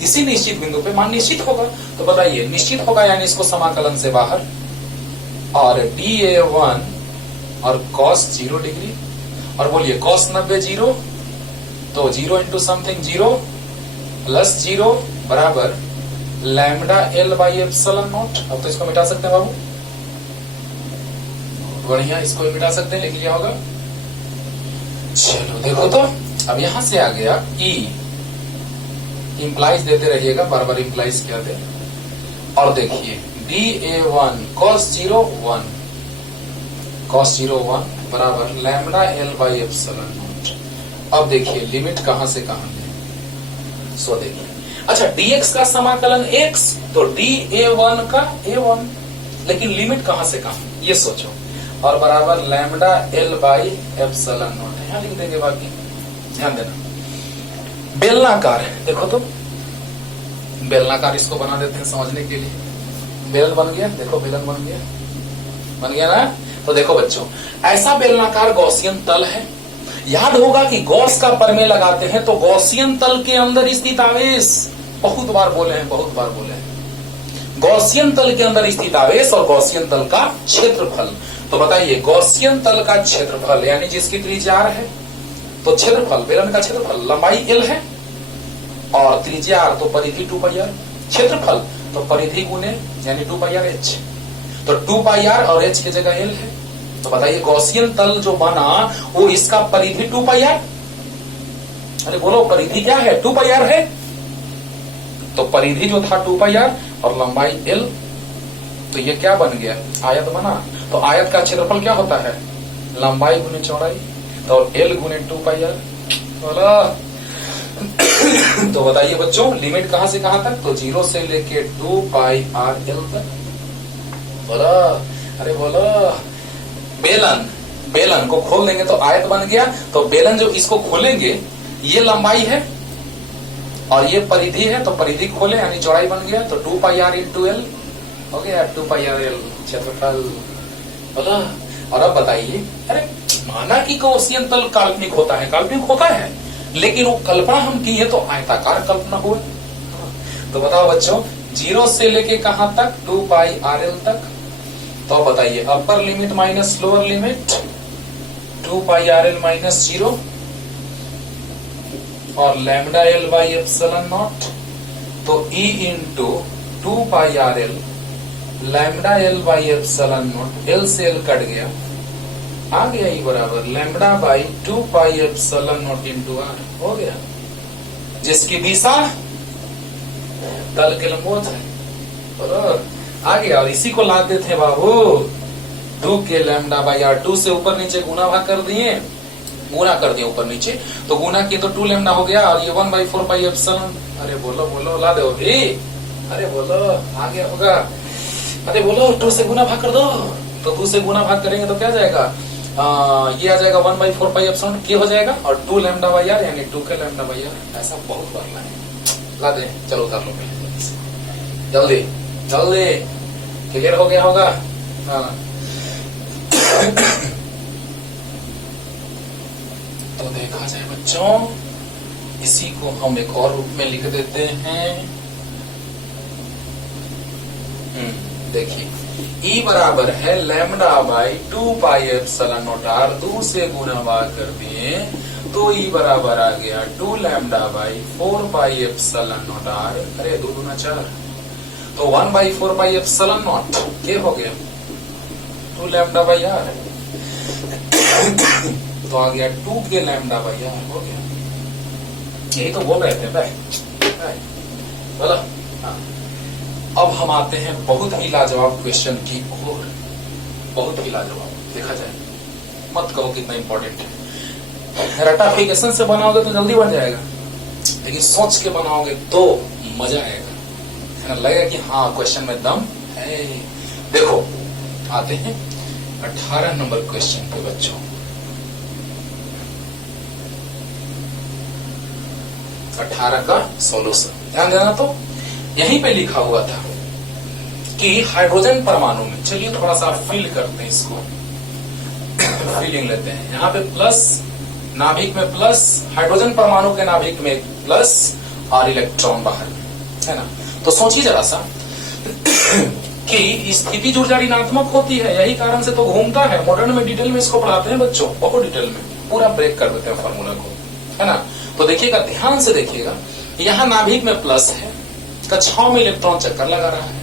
किसी निश्चित बिंदु पे मान निश्चित होगा। तो बताइए निश्चित होगा यानी इसको समाकलन से बाहर, और डी ए 1 और कॉस 0 डिग्री, और बोलिए कॉस 90 0, तो 0 इंटू समथिंग 0 प्लस 0 बराबर lambda L by epsilon naught. अब तो इसको मिटा सकते हैं बाबू, बढ़िया, इसको भी मिटा सकते हैं, लिख लिया होगा। चलो देखो तो अब यहां से आ गया ई, इंप्लाइज देते रहिएगा, बार बार इंप्लाइज क्या दे। और देखिए डी ए 1 कॉस 0 1, कॉस 0 1 बराबर lambda L by epsilon naught. अब देखिए लिमिट कहां से कहां है, सो देखिए, अच्छा dx का समाकलन x, तो dA1 का A1, लेकिन लिमिट कहां से कहां ये सोचो, और बराबर lambda L by epsilon not, यहां लिख देंगे, बाकी ध्यान देना। बेलनाकार देखो तो, बेलनाकार इसको बना देते हैं समझने के लिए, बेलन बन गया, देखो बेलन बन गया ना। तो देखो बच्चों ऐसा बेलनाकार गॉसियन तल है, याद होगा कि गॉस का प्रमेय लगाते हैं तो गॉसियन तल के अंदर स्थित आवेश, बहुत बार बोले हैं, गॉसियन तल के अंदर स्थित आवेश और गॉसियन तल का क्षेत्रफल। तो बताइए गॉसियन तल का क्षेत्रफल यानी जिसकी त्रिज्या r है, तो क्षेत्रफल बेलन का क्षेत्रफल लंबाई l है और त्रिज्या r, तो परिधि 2 पाई r, क्षेत्रफल तो परिधि गुने यानी 2 पाई r h, तो 2 पाई r और h की जगह l है। तो बताइए गॉसियन तल जो बना वो इसका परिधि 2 पाई r, अरे बोलो परिधि क्या है, 2 पाई r है, तो परिधि जो था 2 पाई r और लंबाई l, तो ये क्या बन गया, आयत बना। तो आयत का क्षेत्रफल क्या होता है, लंबाई गुने चौड़ाई, तो l गुने 2 पाई r। तो बताइए बच्चों लिमिट कहां से कहां तक, तो 0 से लेके 2 पाई r l तक। बोला, अरे बोलो, बेलन को खोल देंगे तो आयत बन गया, तो बेलन जो इसको खोलेंगे ये लंबाई है और ये परिधि है, तो परिधि खोले यानी चौड़ाई बन गया, तो 2 पाई r इंटू एल हो गया, 2 पाई r l क्षेत्रफल। बोला, और अब बताइए, अरे माना कि गॉसियन तल काल्पनिक होता है, लेकिन वो कल्पना हम की है तो आयताकार कल्पना हुआ। तो बताओ बच्चों 0 से लेके कहां तक, 2 पाई r l तक, तो अब बताइए upper limit minus lower limit 2 pi R L minus 0 और lambda L by epsilon not, तो E into 2 pi R L lambda L by epsilon naught, L से एल कट गया, आ गया E बराबर lambda by 2 pi epsilon naught into R, हो गया। जिसकी दिशा तल के लंबवत है, बराबर आ गया। और इसी को ला देते हैं बाबू 2 के लैम्डा बाई आर, 2 से ऊपर नीचे गुना भाग कर दिए, गुना कर दिए ऊपर नीचे, तो गुना किए तो 2 लैम्डा हो गया और ये 1/4 पाई एप्सिलॉन, अरे बोलो बोलो ला दो भी, अरे बोलो आ गया होगा, अरे बोलो 2 से गुना भाग कर दो, तो 2 से गुना भाग करेंगे तो क्या जाएगा, ये आ जाएगा 1/4 पाई एप्सिलॉन के हो जाएगा और 2 लैम्डा बाई आर यानी 2 के लैम्डा बाई आर। ऐसा बहुत करना है, ला दे, चलो उतार लो जल्दी जल्दी, क्लियर हो गया होगा। हाँ तो देखा जाए बच्चों, इसी को हम एक और रूप में लिख देते हैं। देखिए E बराबर है lambda by 2 pi epsilon naught R, 2 से गुना भाग कर दिए तो E बराबर आ गया 2 lambda by 4 pi epsilon naught R, अरे 2 गुना 4, तो 1/4 पाई एप्सिलॉन नॉट ये हो गया 2 लैम्डा बाई आर, तो आ गया 2 के लैम्डा बाई आर, हो गया। यही तो बोल रहे थे भाई, बोलो। हाँ अब हम आते हैं बहुत ही लाजवाब क्वेश्चन की ओर, बहुत ही लाजवाब, देखा जाए मत कहो कितना इंपॉर्टेंट है। रटाफिकेशन से बनाओगे तो जल्दी बन जाएगा, लेकिन सोच के बनाओगे तो मजा आएगा, है ना, लगेगा कि हाँ क्वेश्चन में दम है। देखो आते हैं 18 नंबर क्वेश्चन पे बच्चों। 18 का सॉल्यूशन ध्यान देना, तो यहीं पे लिखा हुआ था कि हाइड्रोजन परमाणु में, चलिए थोड़ा सा फील करते हैं इसको, फीलिंग लेते हैं। यहाँ पे प्लस, नाभिक में प्लस, हाइड्रोजन परमाणु के नाभिक में प्लस और इलेक्ट्रॉन बाहर में, है ना। तो सोचिए जरा सा कि स्थिति ऊर्जा ऋणात्मक होती है, यही कारण से तो घूमता है। मॉडर्न में डिटेल में इसको पढ़ाते हैं बच्चों, बहुत डिटेल में, पूरा ब्रेक कर देते हैं फॉर्मूला को, है ना। तो देखिएगा, ध्यान से देखिएगा, यहाँ नाभिक में प्लस है, कक्षाओं में इलेक्ट्रॉन चक्कर लगा रहा है।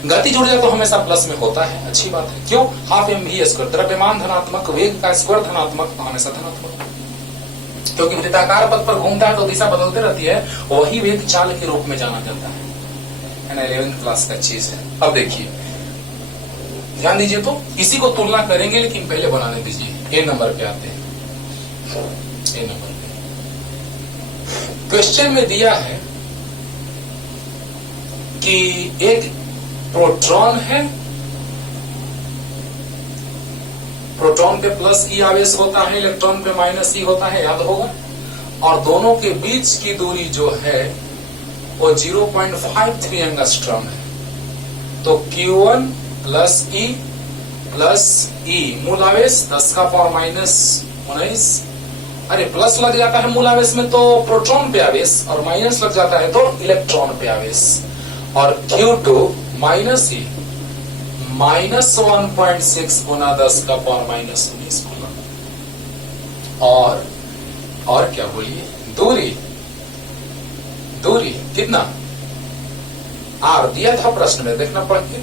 गतिज ऊर्जा तो हमेशा प्लस में होता है, अच्छी बात है, क्यों, हाफ mv², द्रव्यमान धनात्मक, वेग का स्क्वायर धनात्मक, तो हमेशा धनात्मक, क्योंकि वृत्ताकार पथ पर घूमता है तो दिशा बदलते रहती है, वही वेग चाल के रूप में जाना जाता है ना, 11th क्लास का चीज है। अब देखिए ध्यान दीजिए, तो इसी को तुलना करेंगे, लेकिन पहले बनाने दीजिए। ए नंबर पे आते हैं, ए नंबर पे क्वेश्चन में दिया है कि एक प्रोटॉन है, प्रोटॉन पे प्लस ई आवेश होता है, इलेक्ट्रॉन पे माइनस ई होता है, याद होगा, और दोनों के बीच की दूरी जो है वो 0.53 एंगस्ट्रॉम है। तो Q1 प्लस ई मूल आवेश 10 का पावर माइनस 19, अरे प्लस लग जाता है मूल आवेश में तो प्रोटॉन पे आवेश, और माइनस लग जाता है तो इलेक्ट्रॉन पे आवेश, और Q2 माइनस ई माइनस 1.6 गुना 10 का पावर माइनस 19 गुना, और क्या बोलिए, दूरी कितना, आर दिया था प्रश्न में, देखना पड़ के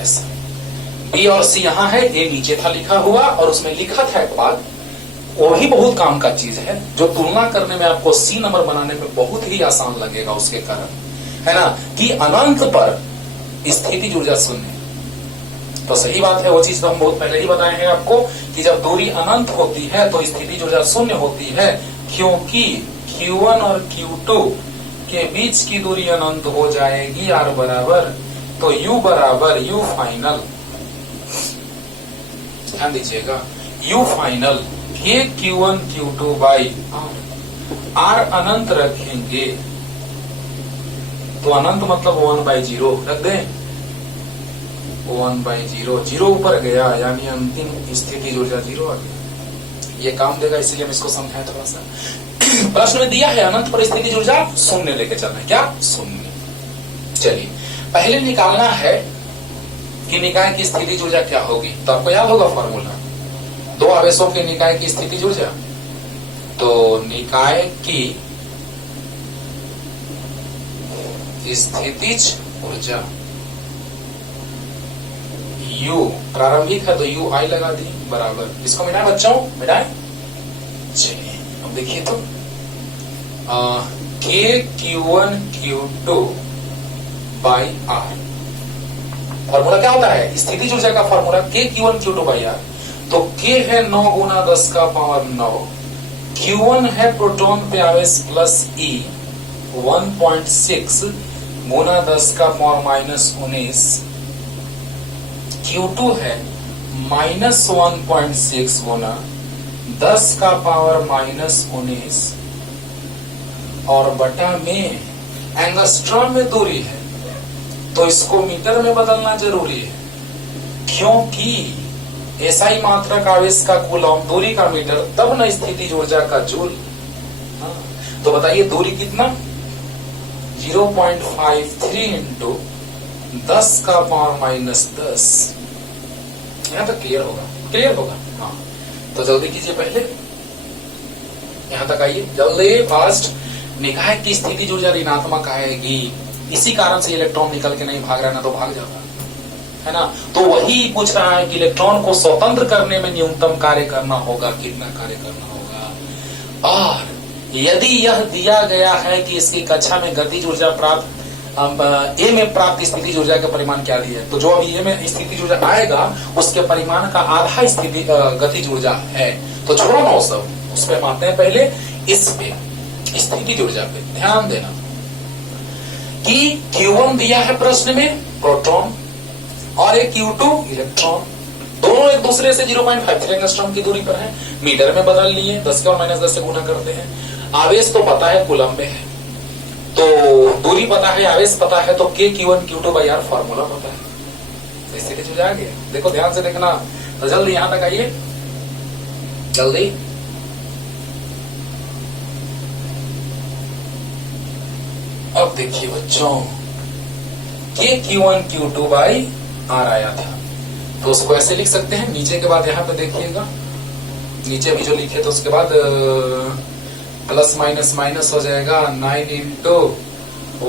ऐसा। बी और सी यहां है, ए नीचे था लिखा हुआ, और उसमें लिखा था एक बात, वो भी बहुत काम का चीज है, जो तुलना करने में आपको सी नंबर बनाने में बहुत ही आसान लगेगा, उसके कारण, है ना, कि अनंत पर स्थिति ऊर्जा शून्य। तो सही बात है, वो चीज तो हम बहुत पहले ही बताए हैं आपको कि जब दूरी अनंत होती है तो स्थिति ऊर्जा शून्य होती है, क्योंकि Q1 और Q2 के बीच की दूरी अनंत हो जाएगी, R बराबर, तो U बराबर U फाइनल, ध्यान दीजिएगा, U फाइनल के Q1 Q2 बाई R अनंत रखेंगे, तो अनंत मतलब 1/0 रख दें, 1/0, 0 ऊपर गया यानी अंतिम स्थिति ऊर्जा 0 आ गया। ये काम देगा, इसलिए हम इसको समझाएं थोड़ा सा। प्रश्न में दिया है अनंत पर स्थिति ऊर्जा शून्य लेके चलना है, क्या शून्य। चलिए पहले निकालना है कि निकाय की स्थितिज ऊर्जा क्या होगी। तो आपको याद होगा फॉर्मूला, दो आवेशों के निकाय की स्थितिज ऊर्जा। तो निकाय की स्थितिज ऊर्जा U प्रारंभिक है तो U I लगा दी बराबर, इसको मिटाए बच्चों, मिटाए। चलिए अब देखिए तो K Q1 Q2 by R। Formula क्या होता है स्थितिज ऊर्जा का formula K Q1 Q2 by R। तो K है 9 गुना 10 का पावर 9, Q1 है प्रोटॉन पे आवेश प्लस E 1.6 गुना 10 का पावर माइनस 19, Q2 है माइनस 1.6 गुना 10 का पावर माइनस 19 और बटा में एंगस्ट्रॉम में दूरी है तो इसको मीटर में बदलना जरूरी है, क्योंकि एसआई मात्रक आवेश का कूलम, दूरी का मीटर, तब न स्थितिज ऊर्जा का जूल। तो बताइए दूरी कितना 0.53 इंटू 10 का पावर माइनस 10। यहां तक क्लियर होगा, क्लियर होगा। हाँ तो जल्दी कीजिए, पहले यहां तक आइए जल्दी फास्ट। निकाय की स्थितिज ऊर्जा ऋणात्मक आएगी, इसी कारण से इलेक्ट्रॉन निकल के नहीं भाग रहा, ना तो भाग जाता है ना। तो वही पूछ रहा है कि इलेक्ट्रॉन को स्वतंत्र करने में न्यूनतम कार्य करना होगा, कितना कार्य करना होगा। और यदि यह दिया गया है कि इसकी कक्षा में गतिज ऊर्जा प्राप्त ए में प्राप्त स्थितिज ऊर्जा का परिमाण क्या दिया है, तो जो अभी ए में स्थितिज ऊर्जा आएगा उसके परिमाण का आधा स्थिति गतिज ऊर्जा है। तो छोड़ो ना सब, उस पर मानते हैं पहले इस पे स्थितिज ऊर्जा पे ध्यान देना कि Q1 दिया है प्रश्न में प्रोटॉन और एक Q2 इलेक्ट्रॉन, दोनों एक दूसरे से 0.53 एंगस्ट्रॉम की दूरी पर है। मीटर में बदल लिए, 10 के और माइनस 10 से गुना करते हैं। आवेश तो पता है कूलम में है, तो दूरी पता है, आवेश पता है, तो K Q1 Q2 by R formula पता है। तो स्थितिज ऊर्जा आ गया। देखो ध्यान से देखना, तो जल्दी यहां तक आइए जल्दी। अब देखिए बच्चों K Q1 Q2 by R आया था, तो उसको ऐसे लिख सकते हैं। नीचे के बाद यहां पे देखिएगा, नीचे भी जो लिखे तो उसके बाद प्लस माइनस माइनस हो जाएगा। 9 into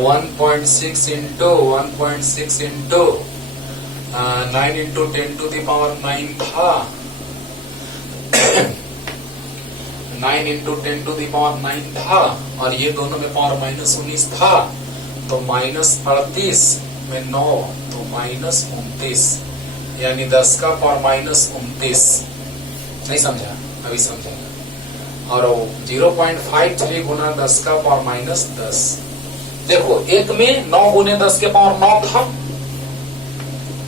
1.6 into 1.6 into 9 into 10 to the power 9 था, 9 इंटू 10 टू द पावर 9 था, और ये दोनों में पावर माइनस 19 था, तो माइनस 38 में 9 तो माइनस 29, यानी 10 का पावर माइनस 29। नहीं समझा? अभी समझेगा। और 0.53 गुना 10 का पावर माइनस 10। देखो एक में 9 गुने 10 के पावर 9 था,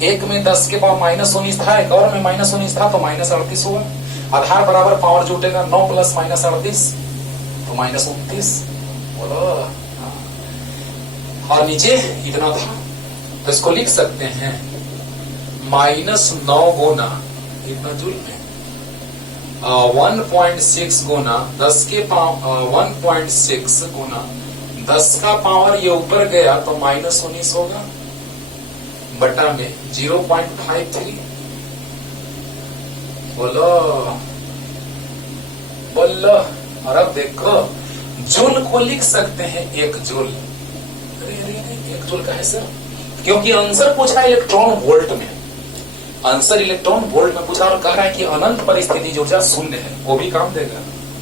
एक में 10 के पावर माइनस 19 था, एक और में माइनस 19 था, तो माइनस 38 हुआ। आधार बराबर पावर जुटेगा 9 प्लस माइनस 38 तो माइनस 29। बोलो। और नीचे इतना था, तो इसको लिख सकते हैं माइनस 9 गुना इतना जूल में 1.6 गुना 10 के पावर 1.6 गुना 10 का पावर ये ऊपर गया तो माइनस 19 होगा, बटा में 0.53। बोलो बोलो। और अब देखो जूल को लिख सकते हैं 1 जूल। अरे 1 जूल का है सर, क्योंकि आंसर पूछा है इलेक्ट्रॉन वोल्ट में, आंसर इलेक्ट्रॉन वोल्ट में पूछा और कह रहा है कि अनंत परिस्थिति ऊर्जा शून्य है, वो भी काम देगा।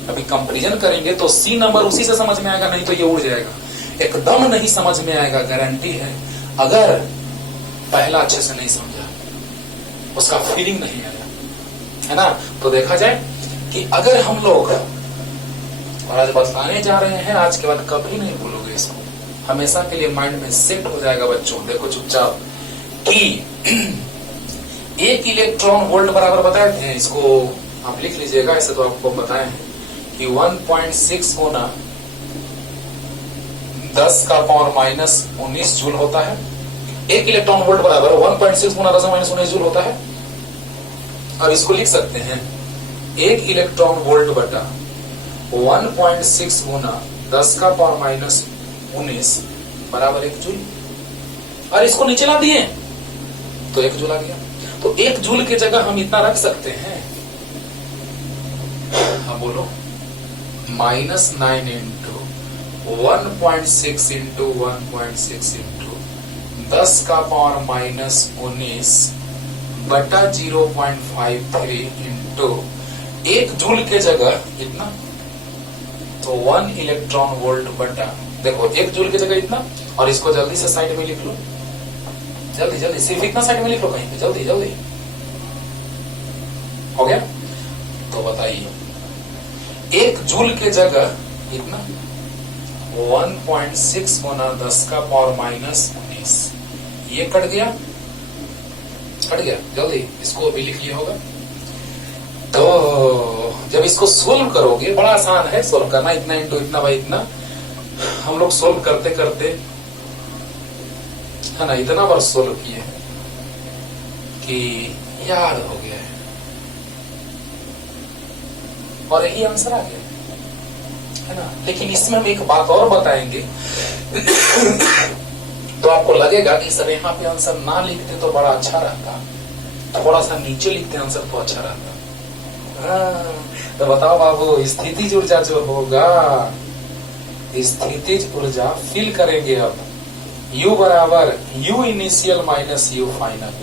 अभी कंपैरिजन करेंगे तो सी नंबर उसी से समझ में आएगा, नहीं तो ये उड़ जाएगा। एकदम नहीं समझ में आएगा, गारंटी है। अगर पहला अच्छे से नहीं समझा, उसका फीलिंग नहीं आया, है ना। तो देखा जाए कि अगर हम लोग, और आज बताने जा रहे हैं, आज के बाद कभी नहीं भूलोगे इसको, हमेशा के लिए माइंड में सेट हो जाएगा बच्चों। देखो चुपचाप कि 1 इलेक्ट्रॉन वोल्ट बराबर बताए थे, इसको आप लिख लीजिएगा, ऐसे तो आपको बताए हैं कि 1.6 गुना 10 का पावर माइनस 19 जूल होता है। 1 इलेक्ट्रॉन वोल्ट बराबर 1.6 गुना 10 माइनस 19 जूल होता है। और इसको लिख सकते हैं 1 इलेक्ट्रॉन वोल्ट बटा 1.6 गुना 10 का पावर माइनस 19 बराबर 1 जूल। और इसको नीचे ला दिए तो 1 जूल आ गया। तो 1 जूल की जगह हम इतना रख सकते हैं, हाँ बोलो, -9 इंटू 1.6 इंटू 1.6 इंटू 10 का पावर -19 बटा 0.53 इंटू 1 जूल के जगह इतना, तो 1 इलेक्ट्रॉन वोल्ट बटा, देखो 1 जूल की जगह इतना, और इसको जल्दी से साइड में लिख लो, जल्दी जल्दी, सिर्फ इतना साइड में लिख लो कहीं पे, जल्दी जल्दी, हो गया। तो बताइए 1 जूल के जगह इतना 1.6 गुना 10 का पावर -19, ये कट गया, कट गया, जल्दी इसको भी लिख लिया होगा। तो जब इसको सोल्व करोगे, बड़ा आसान है सोल्व करना, इतना इंटू इतना बाई इतना, हम लोग सोल्व करते करते, है ना, इतना बार सोल्व किए कि याद हो गया है, और यही आंसर आ गया, है ना। लेकिन इसमें हम एक बात और बताएंगे तो आपको लगेगा कि सर यहाँ पे आंसर ना लिखते तो बड़ा अच्छा रहता, थोड़ा सा नीचे लिखते आंसर तो अच्छा रहता। तो बताओ बाबू, स्थितिज ऊर्जा जो होगा, स्थितिज ऊर्जा फिल करेंगे अब, U बराबर U initial minus U final,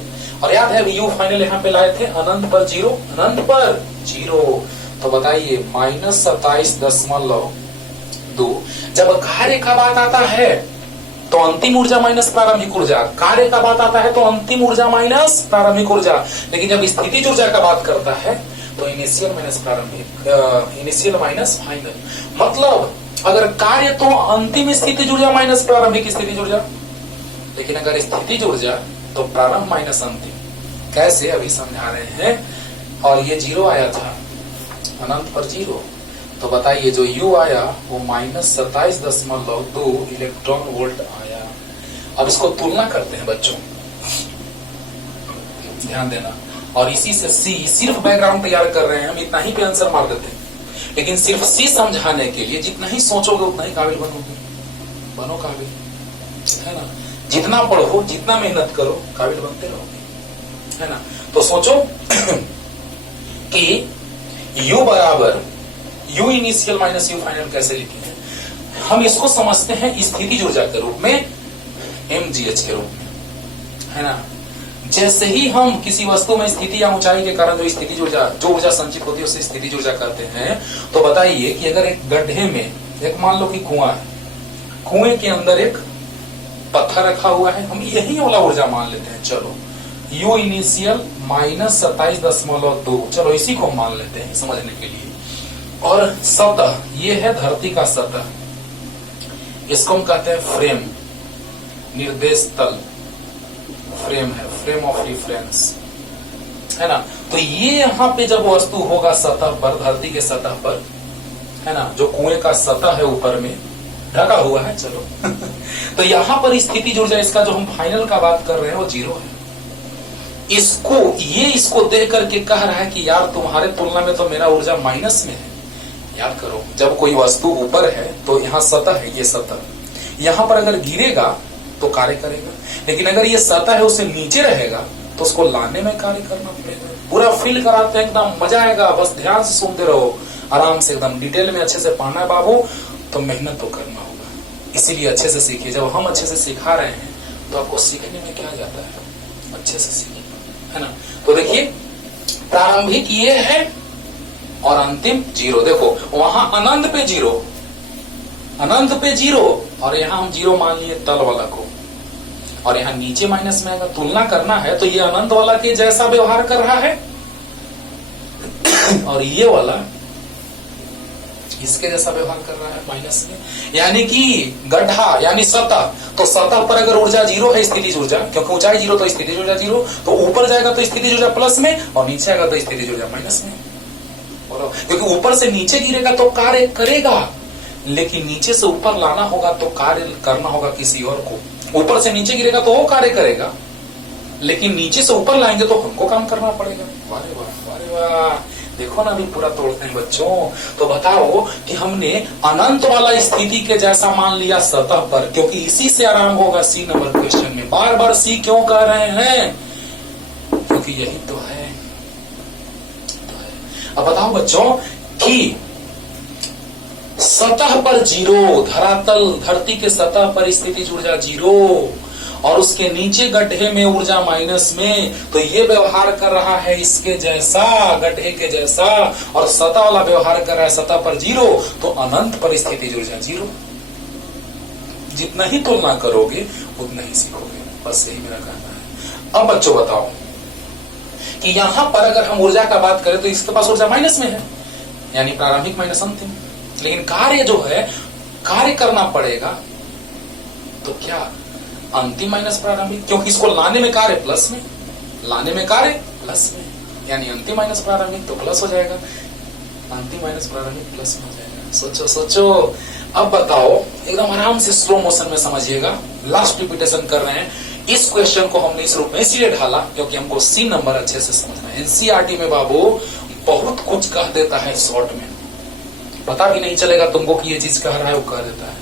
और याद है U फाइनल यहाँ पे लाए थे अनंत पर 0, अनंत पर 0। तो बताइए -27.2, जब कार्य का बात आता है तो अंतिम ऊर्जा माइनस प्रारंभिक ऊर्जा, कार्य का बात आता है तो अंतिम ऊर्जा माइनस प्रारंभिक ऊर्जा, लेकिन जब स्थितिज ऊर्जा का बात करता है तो इनिशियल माइनस प्रारंभिक, इनिशियल माइनस फाइनल। मतलब अगर कार्य तो अंतिम स्थितिज ऊर्जा माइनस प्रारंभिक स्थितिज ऊर्जा, लेकिन अगर स्थितिज ऊर्जा तो प्रारंभ माइनस अंतिम। कैसे, अभी समझा रहे हैं। और ये 0 आया था, अनंत पर 0, तो बताइए जो U आया वो -27.2 इलेक्ट्रॉन वोल्ट आया। अब इसको तुलना करते हैं बच्चों, ध्यान देना, और इसी से C, सिर्फ बैकग्राउंड तैयार कर रहे हैं हम, इतना ही पे आंसर मार देते हैं, लेकिन सिर्फ C समझाने के लिए जितना ही सोचोगे उतना ही काबिल बनोगे, बनो काबिल, है ना। जितना पढ़ो, जितना मेहनत करो, काबिल बनते रहोगे, है ना। तो सोचो कि U बराबर U initial minus U final कैसे लिखे हैं, हम इसको समझते हैं स्थितिज ऊर्जा के रूप में, mgh के रूप में, है ना। जैसे ही हम किसी वस्तु में स्थिति या ऊंचाई के कारण जो स्थितिज ऊर्जा, जो ऊर्जा संचित होती है उसे स्थितिज ऊर्जा कहते हैं। तो बताइए कि अगर एक गड्ढे में, एक मान लो कि कुआं है, कुएं के अंदर एक पत्थर रखा हुआ है, हम यही वाला ऊर्जा मान लेते हैं, चलो U इनिशियल -27.2, चलो इसी को मान लेते हैं समझने के लिए। और सतह, ये है धरती का सतह, इसको हम कहते हैं फ्रेम, निर्देश तल, फ्रेम है, फ्रेम ऑफ रेफरेंस, है ना। तो ये यहाँ पे जब वस्तु होगा सतह पर, धरती के सतह पर, है ना, जो कुएं का सतह है ऊपर में ढका हुआ है, चलो तो यहाँ पर स्थितिज ऊर्जा, इसका जो हम फाइनल का बात कर रहे हैं वो 0 है। इसको, ये इसको देख करके कह रहा है कि यार तुम्हारे तुलना में तो मेरा ऊर्जा माइनस में है। याद करो, जब कोई वस्तु ऊपर है तो यहाँ सतह है, ये सतह, यहाँ पर अगर गिरेगा तो कार्य करेगा, लेकिन अगर ये सतह है उसे नीचे रहेगा तो उसको लाने में कार्य करना पड़ेगा। पूरा फील कराते हैं, एकदम मजा आएगा, बस ध्यान से सुनते रहो, आराम से एकदम डिटेल में अच्छे से पढ़ना है बाबू, तो मेहनत तो करना होगा, इसीलिए अच्छे से सीखिए। जब हम अच्छे से सिखा रहे हैं तो आपको सीखने में क्या जाता है, अच्छे से सीखिए, है ना। तो देखिए प्रारंभिक ये है और अंतिम 0, देखो वहां अनंत पे 0, अनंत पे 0, और यहाँ हम 0 मान लिए तल वाला को, और यहाँ नीचे माइनस में अगर तुलना करना है तो ये अनंत वाला के जैसा व्यवहार कर रहा है और ये वाला इसके जैसा व्यवहार कर रहा है माइनस में, यानी कि गड्ढा यानी सतह, तो सतह पर अगर ऊर्जा 0 है स्थितिज ऊर्जा, क्योंकि ऊंचाई 0 तो स्थितिज ऊर्जा 0, तो ऊपर जाएगा तो स्थितिज ऊर्जा प्लस में और नीचे आएगा तो स्थितिज ऊर्जा माइनस में। बोलो, क्योंकि ऊपर से नीचे गिरेगा तो कार्य करेगा, लेकिन नीचे से ऊपर लाना होगा तो कार्य करना होगा किसी और को। ऊपर से नीचे गिरेगा तो वो कार्य करेगा, लेकिन नीचे से ऊपर लाएंगे तो हमको काम करना पड़ेगा। वारे वाह वारे वाह, देखो ना अभी पूरा तोड़ते हैं बच्चों। तो बताओ कि हमने अनंत वाला स्थिति के जैसा मान लिया सतह पर, क्योंकि इसी से आराम होगा सी नंबर क्वेश्चन में। बार बार सी क्यों कह रहे हैं? क्योंकि यही तो है। अब बताओ बच्चों कि सतह पर जीरो, धरातल धरती के सतह पर स्थितिज ऊर्जा जीरो और उसके नीचे गड्ढे में ऊर्जा माइनस में, तो ये व्यवहार कर रहा है इसके जैसा, गड्ढे के जैसा, और सतह वाला व्यवहार कर रहा है सतह पर जीरो, तो अनंत पर स्थितिज ऊर्जा जीरो। जितना ही तुलना करोगे उतना ही सीखोगे, बस यही मेरा कहना है। अब बच्चों बताओ कि यहां पर अगर हम ऊर्जा का बात करें तो इसके पास ऊर्जा माइनस में है, यानी प्रारंभिक माइनस अंतिम, लेकिन कार्य जो है कार्य करना पड़ेगा, तो क्या अंतिम माइनस प्रारंभिक, क्योंकि इसको लाने में कार्य प्लस में, लाने में कार्य प्लस में, यानी अंतिम माइनस प्रारंभिक तो प्लस हो जाएगा, अंतिम माइनस प्रारंभिक प्लस में हो जाएगा। सोचो सोचो। अब बताओ, एकदम आराम से स्लो मोशन में समझिएगा, लास्ट रिपीटेशन कर रहे हैं। इस क्वेश्चन को हमने इस रूप में इसलिए ढाला क्योंकि हमको सी नंबर अच्छे से समझना है। एनसीईआरटी में बाबू बहुत कुछ कह देता है शॉर्ट में, पता भी नहीं चलेगा तुमको कि ये चीज कह रहा है, वो कह देता है,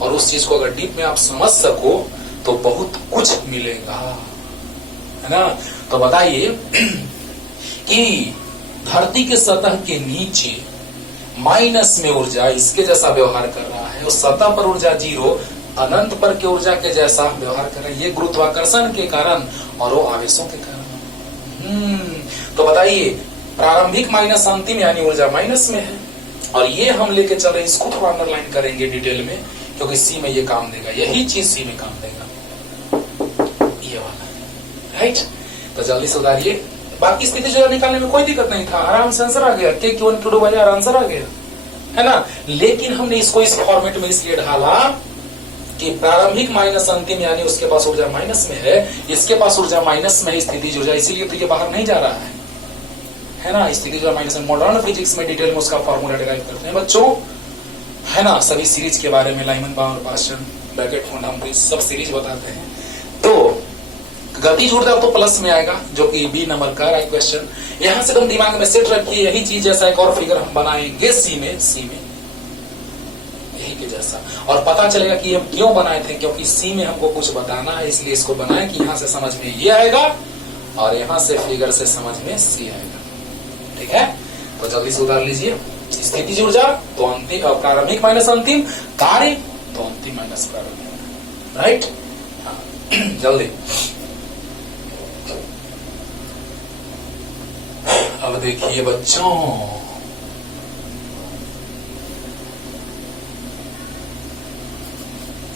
और उस चीज को अगर डीप में आप समझ सको तो बहुत कुछ मिलेगा, है ना। तो बताइए कि धरती के सतह के नीचे माइनस में ऊर्जा इसके जैसा व्यवहार कर रहा है, उस सतह पर ऊर्जा जीरो, अनंत पर के ऊर्जा के जैसा व्यवहार कर रहा है, ये गुरुत्वाकर्षण के कारण और वो आवेशों के कारण। तो बताइए प्रारंभिक माइनस अंतिम यानी ऊर्जा माइनस में है, और ये हम लेके चले, इसको थोड़ा अंडरलाइन करेंगे डिटेल में, क्योंकि सी में ये काम देगा, यही चीज सी में काम देगा, ये वाला, राइट। तो जल्दी से उतारिए। बाकी स्थिति जो निकालने में कोई दिक्कत नहीं था, आराम से आंसर आ गया, के क्यों टू बाजार आंसर आ गया, है ना। लेकिन हमने इसको इस फॉर्मेट में इसलिए ढाला कि प्रारंभिक माइनस अंतिम यानी उसके पास ऊर्जा माइनस में है, इसके पास ऊर्जा माइनस में स्थिति ऊर्जा, इसीलिए तो ये बाहर नहीं जा रहा है ना। स्थिति ऊर्जा माइनस में मॉडर्न फिजिक्स में डिटेल में उसका फॉर्मूला डिराइव करते हैं बच्चों, है ना। सभी सीरीज के बारे में लाइमन बाउर, पास्टन, ब्रैकेट, फंडामेंटल सब सीरीज बताते हैं। तो गतिज ऊर्जा तो प्लस में आएगा, जो कि बी नंबर का राइट क्वेश्चन। यहां से तुम दिमाग में सेट रखिए, यही चीज जैसा एक और फिगर हम बनाएंगे सी में यही के जैसा, और पता चलेगा कि हम क्यों बनाए थे, क्योंकि सी में हमको कुछ बताना है, इसलिए इसको बनाए कि यहां से समझ में ये आएगा और यहां से फिगर से समझ में सी आएगा, ठीक है। तो जल्दी से उतार लीजिए। स्थितिज ऊर्जा तो अंतिम, प्रारंभिक माइनस अंतिम, कार्य तो अंतिम माइनस प्रारंभिक, राइट। हाँ जल्दी। अब देखिए बच्चों,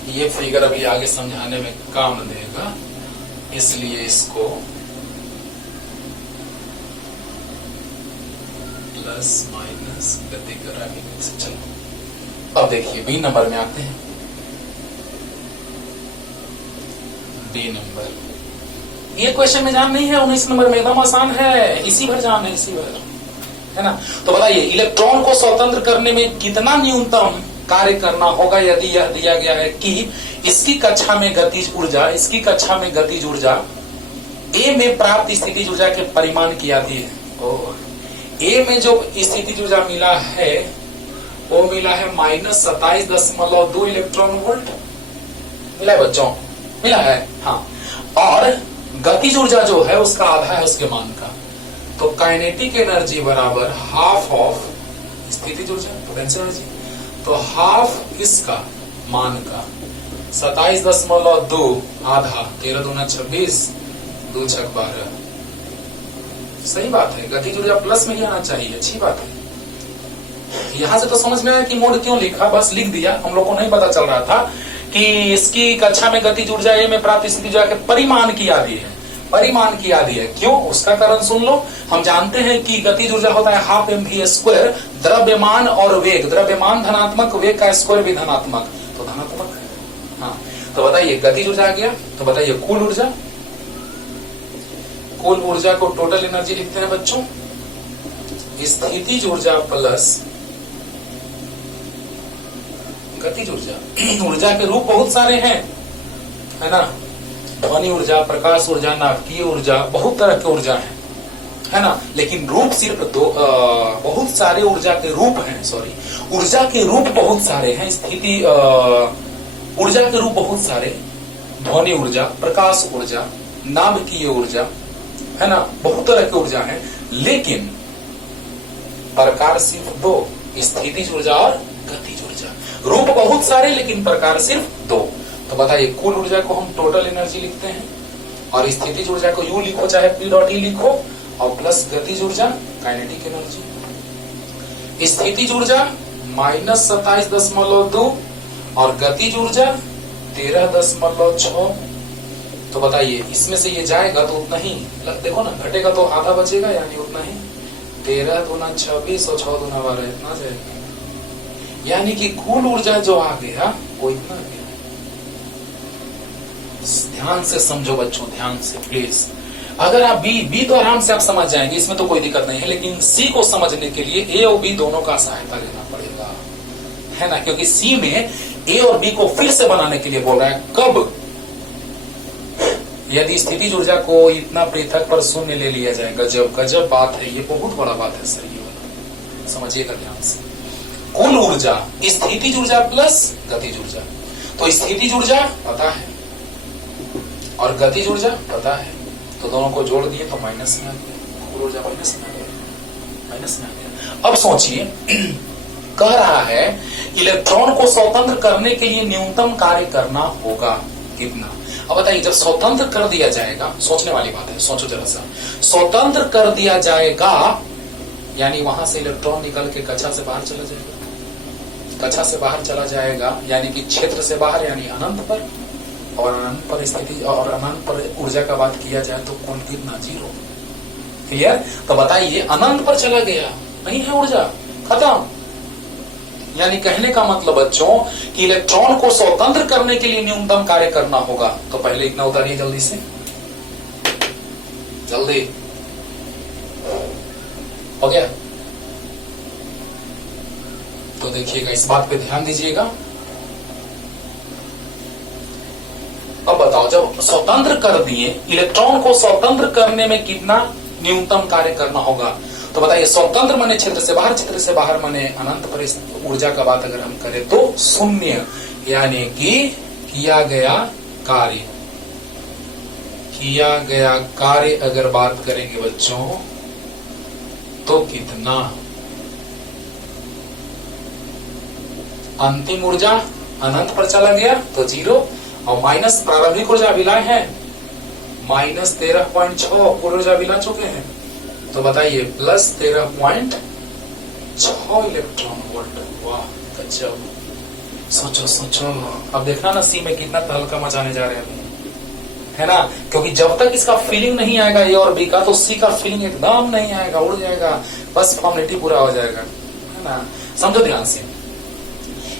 ये फिगर अभी आगे समझाने में काम देगा, इसलिए इसको प्लस माइनस गति कराने से चलो। अब देखिए बी नंबर में आते हैं। बी नंबर, ये क्वेश्चन में जान नहीं है, 19 नंबर में एकदम आसान है, इसी भर जान है, इसी भर, है ना। तो बताइए इलेक्ट्रॉन को स्वतंत्र करने में कितना न्यूनतम कार्य करना होगा, यदि यह दिया गया है कि इसकी कक्षा में गतिज ऊर्जा, इसकी कक्षा में गतिज ऊर्जा ए में प्राप्त स्थितिज ऊर्जा के परिमाण की आधी है। और ए में जो स्थितिज ऊर्जा मिला है वो मिला है -27.2 इलेक्ट्रॉन वोल्ट, मिला है बच्चों, मिला है, हाँ। और गतिज ऊर्जा जो है उसका आधा है उसके मान का, तो काइनेटिक एनर्जी बराबर हाफ ऑफ स्थितिज ऊर्जा, पोटेंशियल एनर्जी, तो हाफ इसका मान का 27.2 आधा, 13 दूना 26, 2 छक 12, सही बात है। गतिज ऊर्जा प्लस में ही आना चाहिए, अच्छी बात है। यहां से तो समझ में आया कि मोड क्यों लिखा, बस लिख दिया, हम लोग को नहीं पता चल रहा था कि इसकी कक्षा में गतिज ऊर्जा ए में प्राप्त स्थितिज ऊर्जा के परिमाण की आधी है, परिमाण की आधी है। क्यों, उसका कारण सुन लो। हम जानते हैं कि गतिज ऊर्जा होता है हाफ mv², द्रव्यमान और वेग, द्रव्यमान धनात्मक, वेग का स्क्वायर भी धनात्मक, तो धनात्मक है, हाँ। तो बताइए गतिज ऊर्जा आ गया, तो बताइए कुल ऊर्जा, कुल ऊर्जा को टोटल एनर्जी लिखते हैं बच्चों, स्थितिज ऊर्जा प्लस गतिज ऊर्जा। ऊर्जा के रूप बहुत सारे हैं, है ना, ध्वनि ऊर्जा, प्रकाश ऊर्जा, नाभिकीय ऊर्जा, बहुत तरह की ऊर्जा है, है ना। लेकिन रूप सिर्फ दो, बहुत सारे ऊर्जा के रूप हैं, सॉरी, ऊर्जा के रूप बहुत सारे हैं, स्थिति ऊर्जा के रूप बहुत सारे, ध्वनि ऊर्जा, प्रकाश ऊर्जा, नाभिकीय ऊर्जा, है ना, बहुत तरह की ऊर्जा है, लेकिन प्रकार सिर्फ दो, स्थितिज ऊर्जा और गतिज ऊर्जा। रूप बहुत सारे लेकिन प्रकार सिर्फ दो। तो बताइए, कुल ऊर्जा को हम टोटल एनर्जी लिखते हैं, और स्थितिज ऊर्जा को यू लिखो चाहे पी डॉट ई लिखो, और प्लस गतिज ऊर्जा काइनेटिक एनर्जी। स्थितिज ऊर्जा -27.2 और गतिज ऊर्जा 13.6। तो बताइए, इसमें से ये जाएगा तो उतना ही, देखो ना, घटेगा तो आधा बचेगा, यानी उतना ही, 13 दूना 26 और 6 दूना 12, इतना जाएगा। यानी कि कुल ऊर्जा जो आ गया वो इतना आ गया। ध्यान से समझो बच्चों, ध्यान से प्लीज। अगर आप बी तो आराम से आप समझ जाएंगे, इसमें तो कोई दिक्कत नहीं है, लेकिन सी को समझने के लिए ए और बी दोनों का सहायता लेना पड़ेगा, है ना, क्योंकि सी में ए और बी को फिर से बनाने के लिए बोल रहा है। कब? यदि स्थितिज ऊर्जा को इतना पृथक पर शून्य ले लिया जाएगा, जब गजब बात है, ये बहुत बड़ा बात है सर, ये वाला समझिएगा ध्यान से। कुल ऊर्जा स्थितिज ऊर्जा प्लस गतिज ऊर्जा, तो स्थितिज ऊर्जा पता है और गतिज ऊर्जा पता है, तो दोनों को जोड़ दिए तो माइनस में आ गया, कुल ऊर्जा माइनस में आ गया, माइनस में आ गया। अब सोचिए, कह रहा है इलेक्ट्रॉन को स्वतंत्र करने के लिए न्यूनतम कार्य करना होगा कितना। अब बताइए, जब स्वतंत्र कर दिया जाएगा, सोचने वाली बात है, सोचो जरा सा, स्वतंत्र कर दिया जाएगा यानी वहां से इलेक्ट्रॉन निकल के कक्षा से बाहर चला जाएगा, कक्षा से बाहर चला जाएगा यानी कि क्षेत्र से बाहर, यानी अनंत पर, और अनंत पर स्थिति और अनंत पर ऊर्जा का बात किया जाए तो कुल कितना? 0। क्लियर? तो बताइए, अनंत पर चला गया, नहीं है ऊर्जा, खत्म। यानी कहने का मतलब बच्चों कि इलेक्ट्रॉन को स्वतंत्र करने के लिए न्यूनतम कार्य करना होगा। तो पहले इतना उतारिए जल्दी से, जल्दी हो गया। तो देखिएगा, इस बात पे ध्यान दीजिएगा। अब बताओ, जब स्वतंत्र कर दिए, इलेक्ट्रॉन को स्वतंत्र करने में कितना न्यूनतम कार्य करना होगा? तो बताइए, स्वतंत्र माने क्षेत्र से बाहर, क्षेत्र से बाहर माने अनंत पर ऊर्जा का बात अगर हम करें तो 0, यानी कि किया गया कार्य, किया गया कार्य अगर बात करेंगे बच्चों तो कितना? अंतिम ऊर्जा अनंत पर चला गया तो 0, और माइनस प्रारंभिक ऊर्जा विलाय है -13.6, पूर्ण ऊर्जा विला चुके हैं। तो बताइए, प्लस 13.6 इलेक्ट्रॉन वोल्ट। वाह गजब, सोचो सोचो। अब देखना ना, सी में कितना तहलका मचाने जा रहे हैं, है ना, क्योंकि जब तक इसका फीलिंग नहीं आएगा ए और बी का, तो सी का फीलिंग एकदम नहीं आएगा, उड़ जाएगा, बस फॉर्मेलिटी पूरा हो जाएगा, है ना। समझो ध्यान से,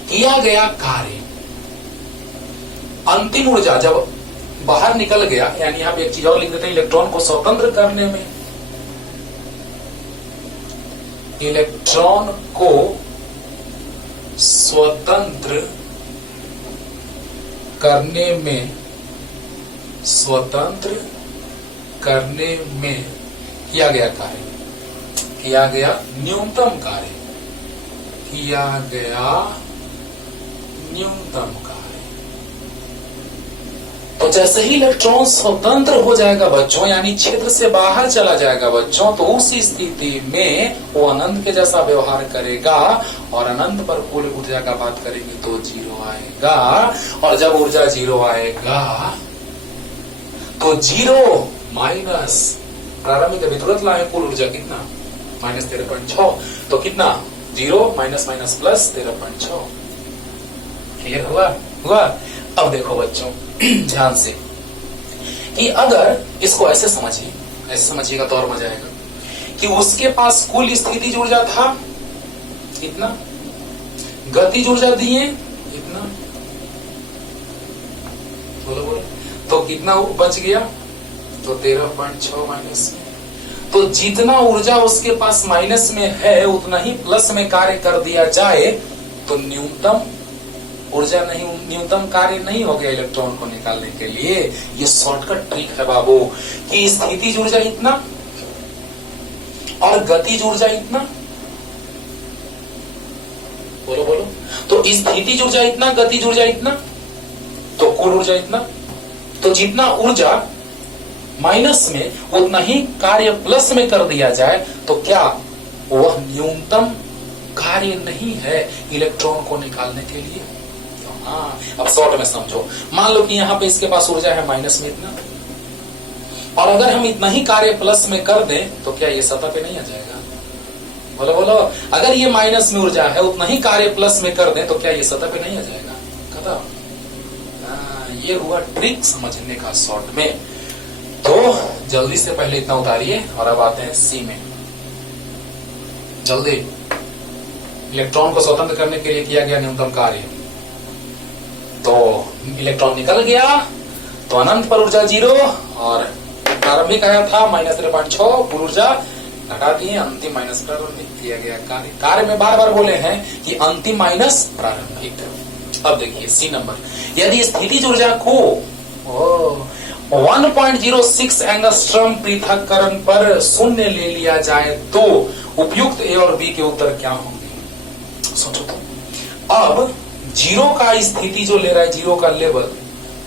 किया गया कार्य, अंतिम ऊर्जा जब बाहर निकल गया, यानी आप एक चीज और लिख देते हैं, इलेक्ट्रॉन को स्वतंत्र करने में, इलेक्ट्रॉन को स्वतंत्र करने में, स्वतंत्र करने में किया गया कार्य, किया गया न्यूनतम कार्य, किया गया न्यूनतम कार्य। तो जैसे ही इलेक्ट्रॉन स्वतंत्र हो जाएगा बच्चों, यानी क्षेत्र से बाहर चला जाएगा बच्चों, तो उस स्थिति में वो अनंत के जैसा व्यवहार करेगा, और अनंत पर कुल ऊर्जा का बात करेंगे तो 0 आएगा। और जब ऊर्जा 0 आएगा तो 0 माइनस प्रारंभिक, अभी तुरंत लाए कुल ऊर्जा कितना? -13.6, तो कितना? 0 माइनस माइनस प्लस 13.6। क्लियर हुआ? हुआ? अब देखो बच्चों ध्यान से, कि अगर इसको ऐसे समझिए, ऐसे समझिएगा तो और मजा आएगा, कि उसके पास कुल स्थितिज ऊर्जा था इतना, गतिज ऊर्जा दिए इतना, बोलो बोलो, तो कितना बच गया? तो 13.6 माइनस में। तो जितना ऊर्जा उसके पास माइनस में है उतना ही प्लस में कार्य कर दिया जाए तो न्यूनतम ऊर्जा नहीं, न्यूनतम कार्य नहीं हो गया इलेक्ट्रॉन को निकालने के लिए। ये शॉर्टकट ट्रिक है बाबू, कि स्थितिज ऊर्जा इतना, और गतिज ऊर्जा इतना, बोलो बोलो, तो स्थितिज ऊर्जा इतना, गतिज ऊर्जा इतना, तो कुल ऊर्जा इतना। तो जितना ऊर्जा माइनस में उतना ही कार्य प्लस में कर दिया जाए तो क्या वह न्यूनतम कार्य नहीं है इलेक्ट्रॉन को निकालने के लिए? हाँ, अब शॉर्ट में समझो। मान लो कि यहां पे इसके पास ऊर्जा है माइनस में इतना, और अगर हम इतना ही कार्य प्लस में कर दें तो क्या ये सतह पे नहीं आ जाएगा? बोलो बोलो, अगर ये माइनस में ऊर्जा है उतना ही कार्य प्लस में कर दें तो क्या ये सतह पे नहीं आ जाएगा? खत्म। ये हुआ ट्रिक समझने का शॉर्ट में। तो जल्दी से पहले इतना उतारिए और अब आते हैं सी में। जल्दी, इलेक्ट्रॉन को स्वतंत्र करने के लिए किया गया न्यूनतम कार्य, तो इलेक्ट्रॉन निकल गया तो अनंत पर ऊर्जा 0 और प्रारंभिक आया था -0.6, कुल ऊर्जा घटा दिए, अंतिम माइनस प्रारंभिक किया गया कार्य। कार्य में बार बार बोले हैं कि अंतिम माइनस प्रारंभिक। अब देखिए सी नंबर, यदि स्थितिज ऊर्जा को 1.06 एंगस्ट्रॉम पृथक्करण पर शून्य ले लिया जाए तो उपयुक्त ए और बी के उत्तर क्या होंगे? सोचो तो। अब 0 का स्थिति जो ले रहा है, 0 का लेवल,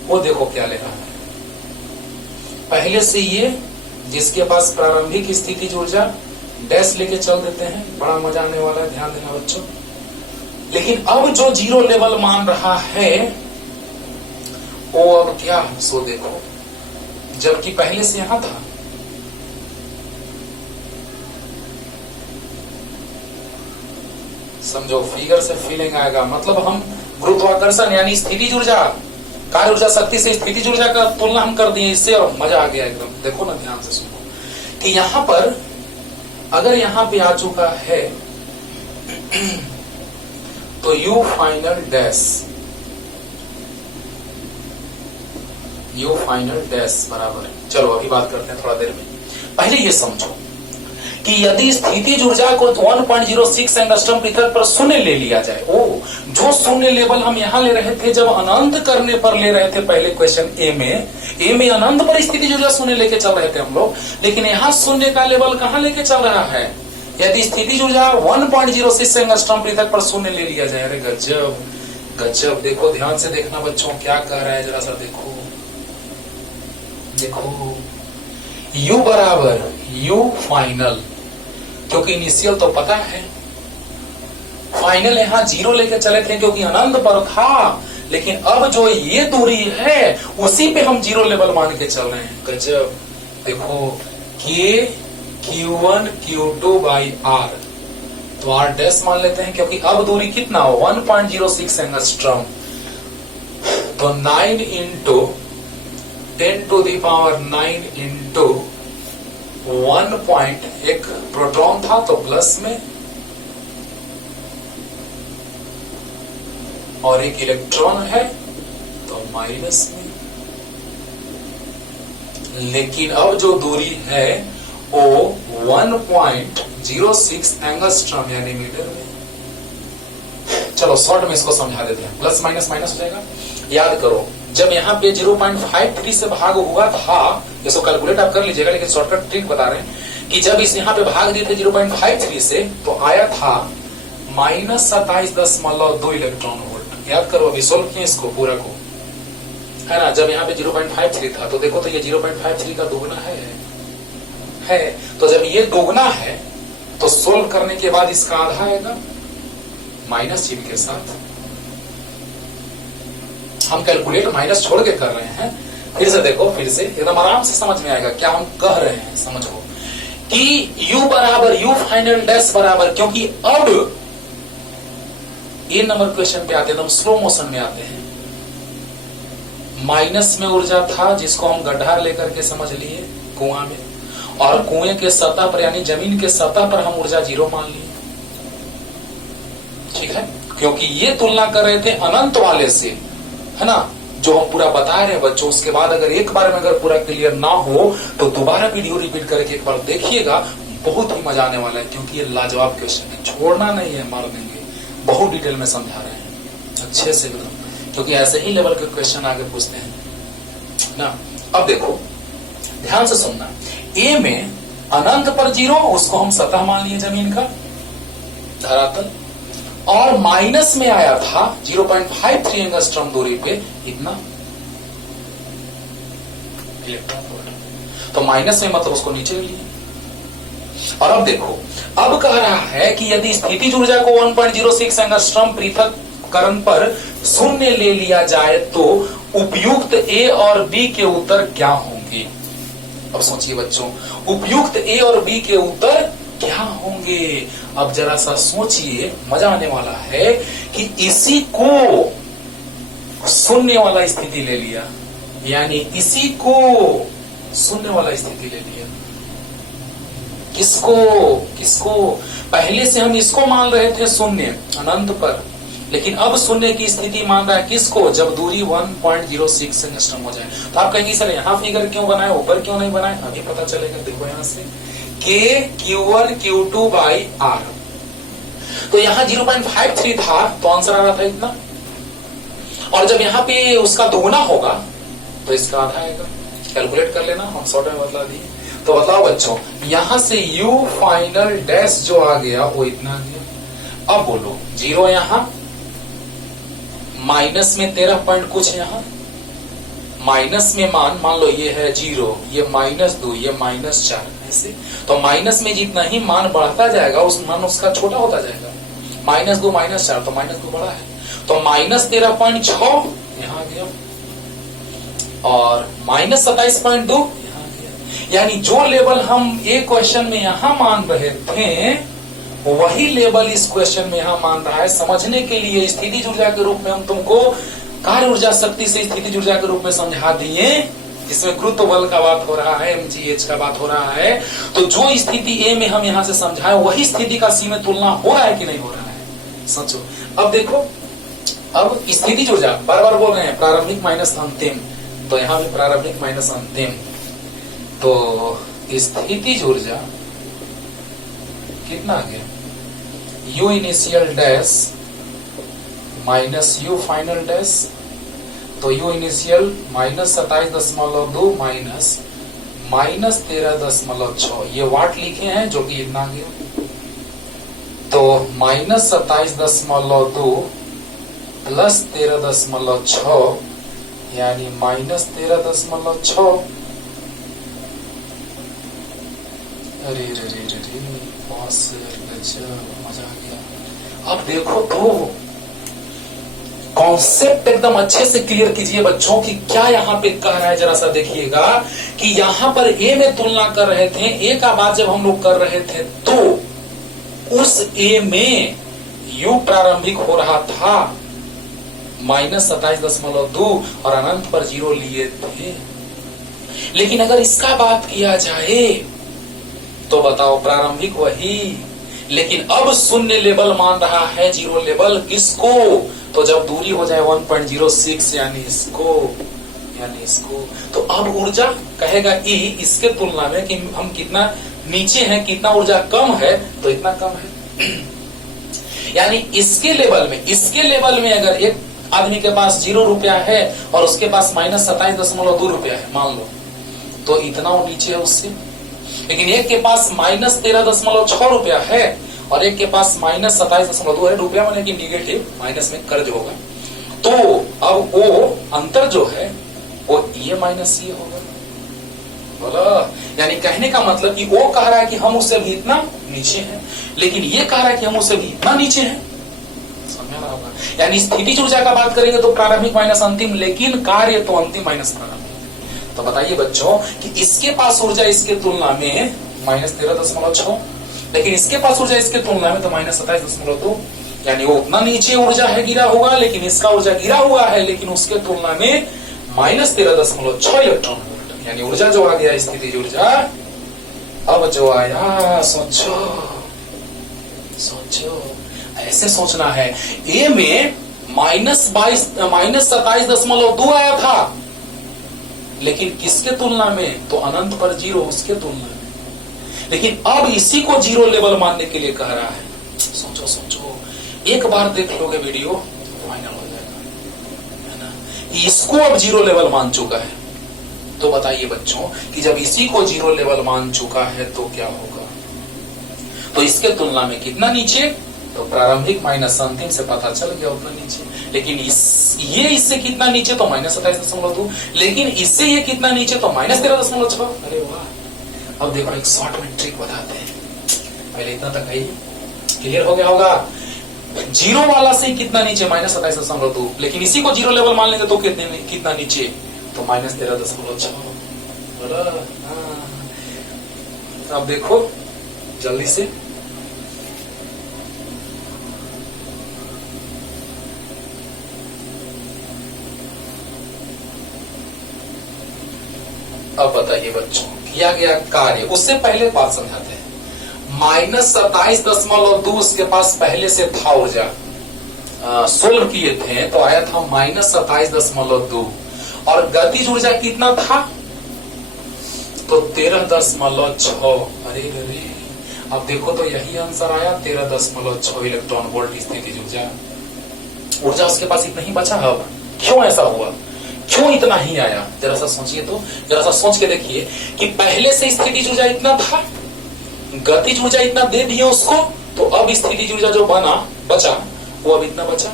वो देखो क्या ले रहा है। पहले से ये जिसके पास प्रारंभिक स्थितिज ऊर्जा डैश लेके चल देते हैं, बड़ा मजा आने वाला है, ध्यान देना बच्चों। लेकिन अब जो 0 लेवल मान रहा है वो अब क्या, सो देखो, जबकि पहले से यहां था। समझो, फिगर से फीलिंग आएगा। मतलब हम गुरुत्वाकर्षण यानी स्थितिज ऊर्जा, कार्य ऊर्जा शक्ति से स्थितिज ऊर्जा का तुलना हम कर दिए इससे, और मजा आ गया एकदम। देखो ना, ध्यान से सुनो कि यहां पर अगर यहां पे आ चुका है तो you final dash, you final dash बराबर है। चलो अभी बात करते हैं थोड़ा देर में। पहले ये समझो कि यदि स्थितिज ऊर्जा को 1.06 एंगस्ट्रॉम पृथक पर शून्य ले लिया जाए, जो शून्य लेवल हम यहां ले रहे थे जब अनंत करने पर ले रहे थे पहले क्वेश्चन ए में अनंत पर स्थितिज ऊर्जा शून्य लेके चल रहे थे हम लोग, लेकिन यहां शून्य का लेवल कहां लेके चल रहा है? यदि स्थितिज ऊर्जा 1.06 एंगस्ट्रॉम पृथक पर शून्य ले लिया जाए। अरे गजब गजब, देखो ध्यान से देखना बच्चों, क्या कह रहा है जरा सा देखो। देखो U बराबर U फाइनल, क्योंकि इनिशियल तो पता है, फाइनल यहां 0 लेके चले थे क्योंकि अनंत पर था, लेकिन अब जो ये दूरी है उसी पे हम 0 लेवल मान के चल रहे हैं। गजब, देखो K Q1 Q2 by R, तो R डैश मान लेते हैं क्योंकि अब दूरी कितना हो, 1.06 एंगस्ट्रॉम, तो 9 इंटू 10⁹ इंटू 1 एक प्रोटॉन था तो प्लस में, और एक इलेक्ट्रॉन है तो माइनस में। लेकिन अब जो दूरी है वो 1.06 एंगस्ट्रॉम यानी मीटर में। चलो शॉर्ट में इसको समझा देते हैं, प्लस माइनस माइनस हो जाएगा। याद करो, जब यहाँ पे 0.53 से भाग हुआ था, इसको कैलकुलेट आप कर लीजिएगा, लेकिन शॉर्टकट ट्रिक बता रहे हैं कि जब इस यहाँ पे भाग दिए थे 0.53 से तो आया था -27.2 इलेक्ट्रॉन वोल्ट। याद करो, अभी सोल्व किए इसको पूरा को, है ना। जब यहाँ पे 0.53 था तो देखो तो ये 0.53 का दोगुना है। तो जब ये दोगुना है तो सोल्व करने के बाद इसका आधा आएगा माइनस चिन्ह के साथ। हम कैलकुलेट माइनस छोड़ के कर रहे हैं। फिर से देखो, फिर से एकदम आराम से समझ में आएगा क्या हम कह रहे हैं। समझो कि U बराबर U फाइनल डैश बराबर, क्योंकि अब ये नंबर क्वेश्चन पे आते हैं, एकदम स्लो मोशन में आते हैं। माइनस में ऊर्जा था जिसको हम गड्ढा लेकर के समझ लिए कुआं में, और कुएं के सतह पर यानी जमीन के सतह पर हम ऊर्जा 0 मान लिए। ठीक है, क्योंकि ये तुलना कर रहे थे अनंत वाले से, है ना, जो हम पूरा बता रहे हैं बच्चों। उसके बाद अगर एक बार में अगर पूरा क्लियर ना हो तो दोबारा वीडियो रिपीट करके एक बार देखिएगा, बहुत ही मजा आने वाला है, क्योंकि ये लाजवाब क्वेश्चन है, छोड़ना नहीं है, मार देंगे। बहुत डिटेल में समझा रहे हैं अच्छे से एकदम, क्योंकि ऐसे ही लेवल के क्वेश्चन आगे पूछते हैं ना। अब देखो ध्यान से सुनना, ए में अनंत पर 0, उसको हम सतह मान लिए जमीन का, धरातल, और माइनस में आया था 0.53 एंगस्ट्रॉम दूरी पे इतना इलेक्ट्रॉन वोल्ट। तो माइनस में मतलब उसको नीचे लिए। और अब देखो, अब कह रहा है कि यदि स्थितिज ऊर्जा को 1.06 एंगस्ट्रॉम पृथक्करण पर शून्य ले लिया जाए तो उपयुक्त ए और बी के उत्तर क्या होंगे। अब सोचिए बच्चों, उपयुक्त ए और बी के उत्तर क्या होंगे। अब जरा सा सोचिए, मजा आने वाला है कि इसी को शून्य वाला स्थिति ले लिया, यानी इसी को शून्य वाला स्थिति ले लिया। किसको पहले से हम इसको मान रहे थे शून्य अनंत पर, लेकिन अब शून्य की स्थिति मान रहा है किसको, जब दूरी 1.06 एंगस्ट्रॉम हो जाए। तो आप कहेंगे सर यहाँ फिगर क्यों बनाए, ऊपर क्यों नहीं बनाए, अभी पता चलेगा। देखो यहाँ से K Q1 Q2 by R, तो यहाँ 0.53 था तो आंसर आ रहा था इतना, और जब यहाँ पे उसका दोगुना होगा तो इसका आधा आएगा। कैलकुलेट कर लेना, हम शॉर्ट में बतला दिए। तो बताओ बच्चों, यहां से U फाइनल डैश जो आ गया वो इतना आ गया। अब बोलो 0 यहां, माइनस में 13 पॉइंट कुछ यहां, माइनस में मान लो ये है 0, ये -2, ये -4, ऐसे। तो माइनस में जितना ही मान बढ़ता जाएगा उस मान उसका छोटा होता जाएगा। -2 -4, तो -2 बड़ा है, तो -13.6 यहां गया, और -27.2 यहां गया। यानी जो लेवल हम एक क्वेश्चन में यहां मान रहे थे वही लेवल इस क्वेश्चन में यहां मान रहा है। समझने के लिए स्थितिज ऊर्जा के रूप में हम तुमको कार्य ऊर्जा शक्ति से स्थितिज ऊर्जा के रूप में समझा दिए, जिसमें गुरुत्व बल का बात हो रहा है, mgh का बात हो रहा है। तो जो स्थिति ए में हम यहां से समझाए वही स्थिति का सी में तुलना हो रहा है कि नहीं हो रहा है, सोचो। अब देखो, अब स्थितिज ऊर्जा बार बार बोल रहे हैं प्रारंभिक माइनस अंतिम, तो यहां भी प्रारंभिक माइनस अंतिम। तो स्थितिज ऊर्जा कितना आ गया, U initial dash minus U final dash, तो U इनिशियल -27.2 माइनस -13.6, ये वाट लिखे हैं जो कि इतना आ गया। तो -27.2 प्लस 13.6 यानी -13.6। अरे रे रे रे रे, बॉस मजा आ गया। अब देखो तो कॉन्सेप्ट एकदम अच्छे से क्लियर कीजिए बच्चों कि क्या यहाँ पे कह रहा है। जरा सा देखिएगा कि यहाँ पर ए में तुलना कर रहे थे, ए का बात जब हम लोग कर रहे थे तो उस ए में U प्रारंभिक हो रहा था -27.2 और अनंत पर 0 लिए थे। लेकिन अगर इसका बात किया जाए तो बताओ, प्रारंभिक वही, लेकिन अब शून्य लेवल मान रहा है, 0 लेवल। किसको, तो जब दूरी हो जाए 1.06 यानी इसको, तो अब ऊर्जा कहेगा E इसके तुलना में कि हम कितना नीचे हैं, कितना ऊर्जा कम है, तो इतना कम है। यानी इसके लेवल में अगर एक आदमी के पास 0 रुपया है और उसके पास -27.2 रुपया है मान लो, तो इतना वो नीचे है उससे। लेकिन एक के पास -13.6 रुपया है और एक के पास -27.2 है, रुपया माने कि निगेटिव, माइनस में कर्ज होगा। तो अब वो अंतर जो है वो ये माइनस ये होगा, बोला। यानी कहने का मतलब कि वो कह रहा है कि हम उससे भी इतना नीचे हैं, लेकिन ये कह रहा है कि हम उससे भी इतना नीचे हैं। समझ रहा होगा। यानी स्थितिज ऊर्जा का बात करेंगे तो प्रारंभिक माइनस अंतिम, लेकिन कार्य तो अंतिम माइनस प्रारंभिक। तो बताइए बच्चों कि इसके पास ऊर्जा इसके तुलना में -13.6, लेकिन इसके पास ऊर्जा इसके तुलना में तो -27.2, यानी वो उतना नीचे ऊर्जा है गिरा हुआ, लेकिन इसका ऊर्जा गिरा हुआ है, लेकिन उसके तुलना में -13.6 इलेक्ट्रॉन वोल्ट, यानी ऊर्जा जो आ गया स्थितिज ऊर्जा। अब जो आया सोचो ऐसे सोचना है। ए में -27.2 आया था, लेकिन किसके तुलना में, तो अनंत पर 0 उसके तुलना में। लेकिन अब इसी को 0 लेवल मानने के लिए कह रहा है। सोचो, एक बार देख लोगे वीडियो फाइनल हो जाएगा, है ना। इसको अब 0 लेवल मान चुका है, तो बताइए बच्चों कि जब इसी को 0 लेवल मान चुका है तो क्या होगा? तो इसके तुलना में कितना नीचे? तो प्रारंभिक माइनस अंतिम से पता चल गया उतना नीचे। लेकिन ये इससे कितना नीचे? तो -27.2। लेकिन इससे ये कितना नीचे? तो -13.6। अरे वाह! अब देखो एक शॉर्ट में ट्रिक बताते हैं। पहले इतना तक है, क्लियर हो गया होगा। 0 वाला से कितना नीचे? -27.2। लेकिन इसी को 0 लेवल मान लेंगे तो कितना नीचे? तो -13.6। अब देखो जल्दी से, अब बताइए बच्चों किया गया कार्य। उससे पहले बात समझाते हैं। -27.2 उसके पास पहले से था ऊर्जा, सोल्व किए थे तो आया था -27.2। और गतिज ऊर्जा कितना था? तो 13.6। अरे अरे, अब देखो तो यही आंसर आया 13.6 इलेक्ट्रॉन वोल्ट स्थितिज ऊर्जा। ऊर्जा उसके पास इतना ही बचा। अब क्यों ऐसा हुआ? क्यों इतना ही आया? जरा सा सोचिए तो, जरा सा सोच के देखिए कि पहले से स्थितिज ऊर्जा इतना था, गतिज ऊर्जा इतना दे दिया उसको, तो अब स्थितिज ऊर्जा जो बचा वो अब इतना बचा।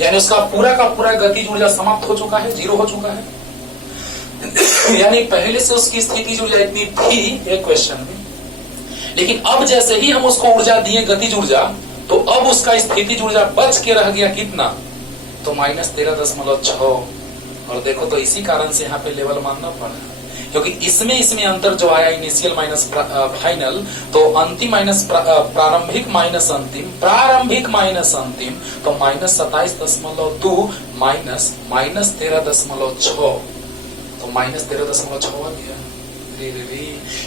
यानी उसका पूरा का पूरा गतिज ऊर्जा समाप्त हो चुका है, 0 हो चुका है। यानी पहले से उसकी स्थितिज ऊर्जा इतनी थी एक क्वेश्चन में, लेकिन अब जैसे ही हम उसको ऊर्जा दिए गतिज ऊर्जा, तो अब उसका स्थितिज ऊर्जा बच के रह गया कितना? तो -13.6। और देखो तो इसी कारण से यहाँ पे लेवल मानना पड़ा, क्योंकि इसमें अंतर जो आया इनिशियल माइनस फाइनल, तो अंतिम माइनस प्रारंभिक माइनस अंतिम, प्रारंभिक माइनस अंतिम, तो -27.2 माइनस -13.6, तो -13.6 आ गया।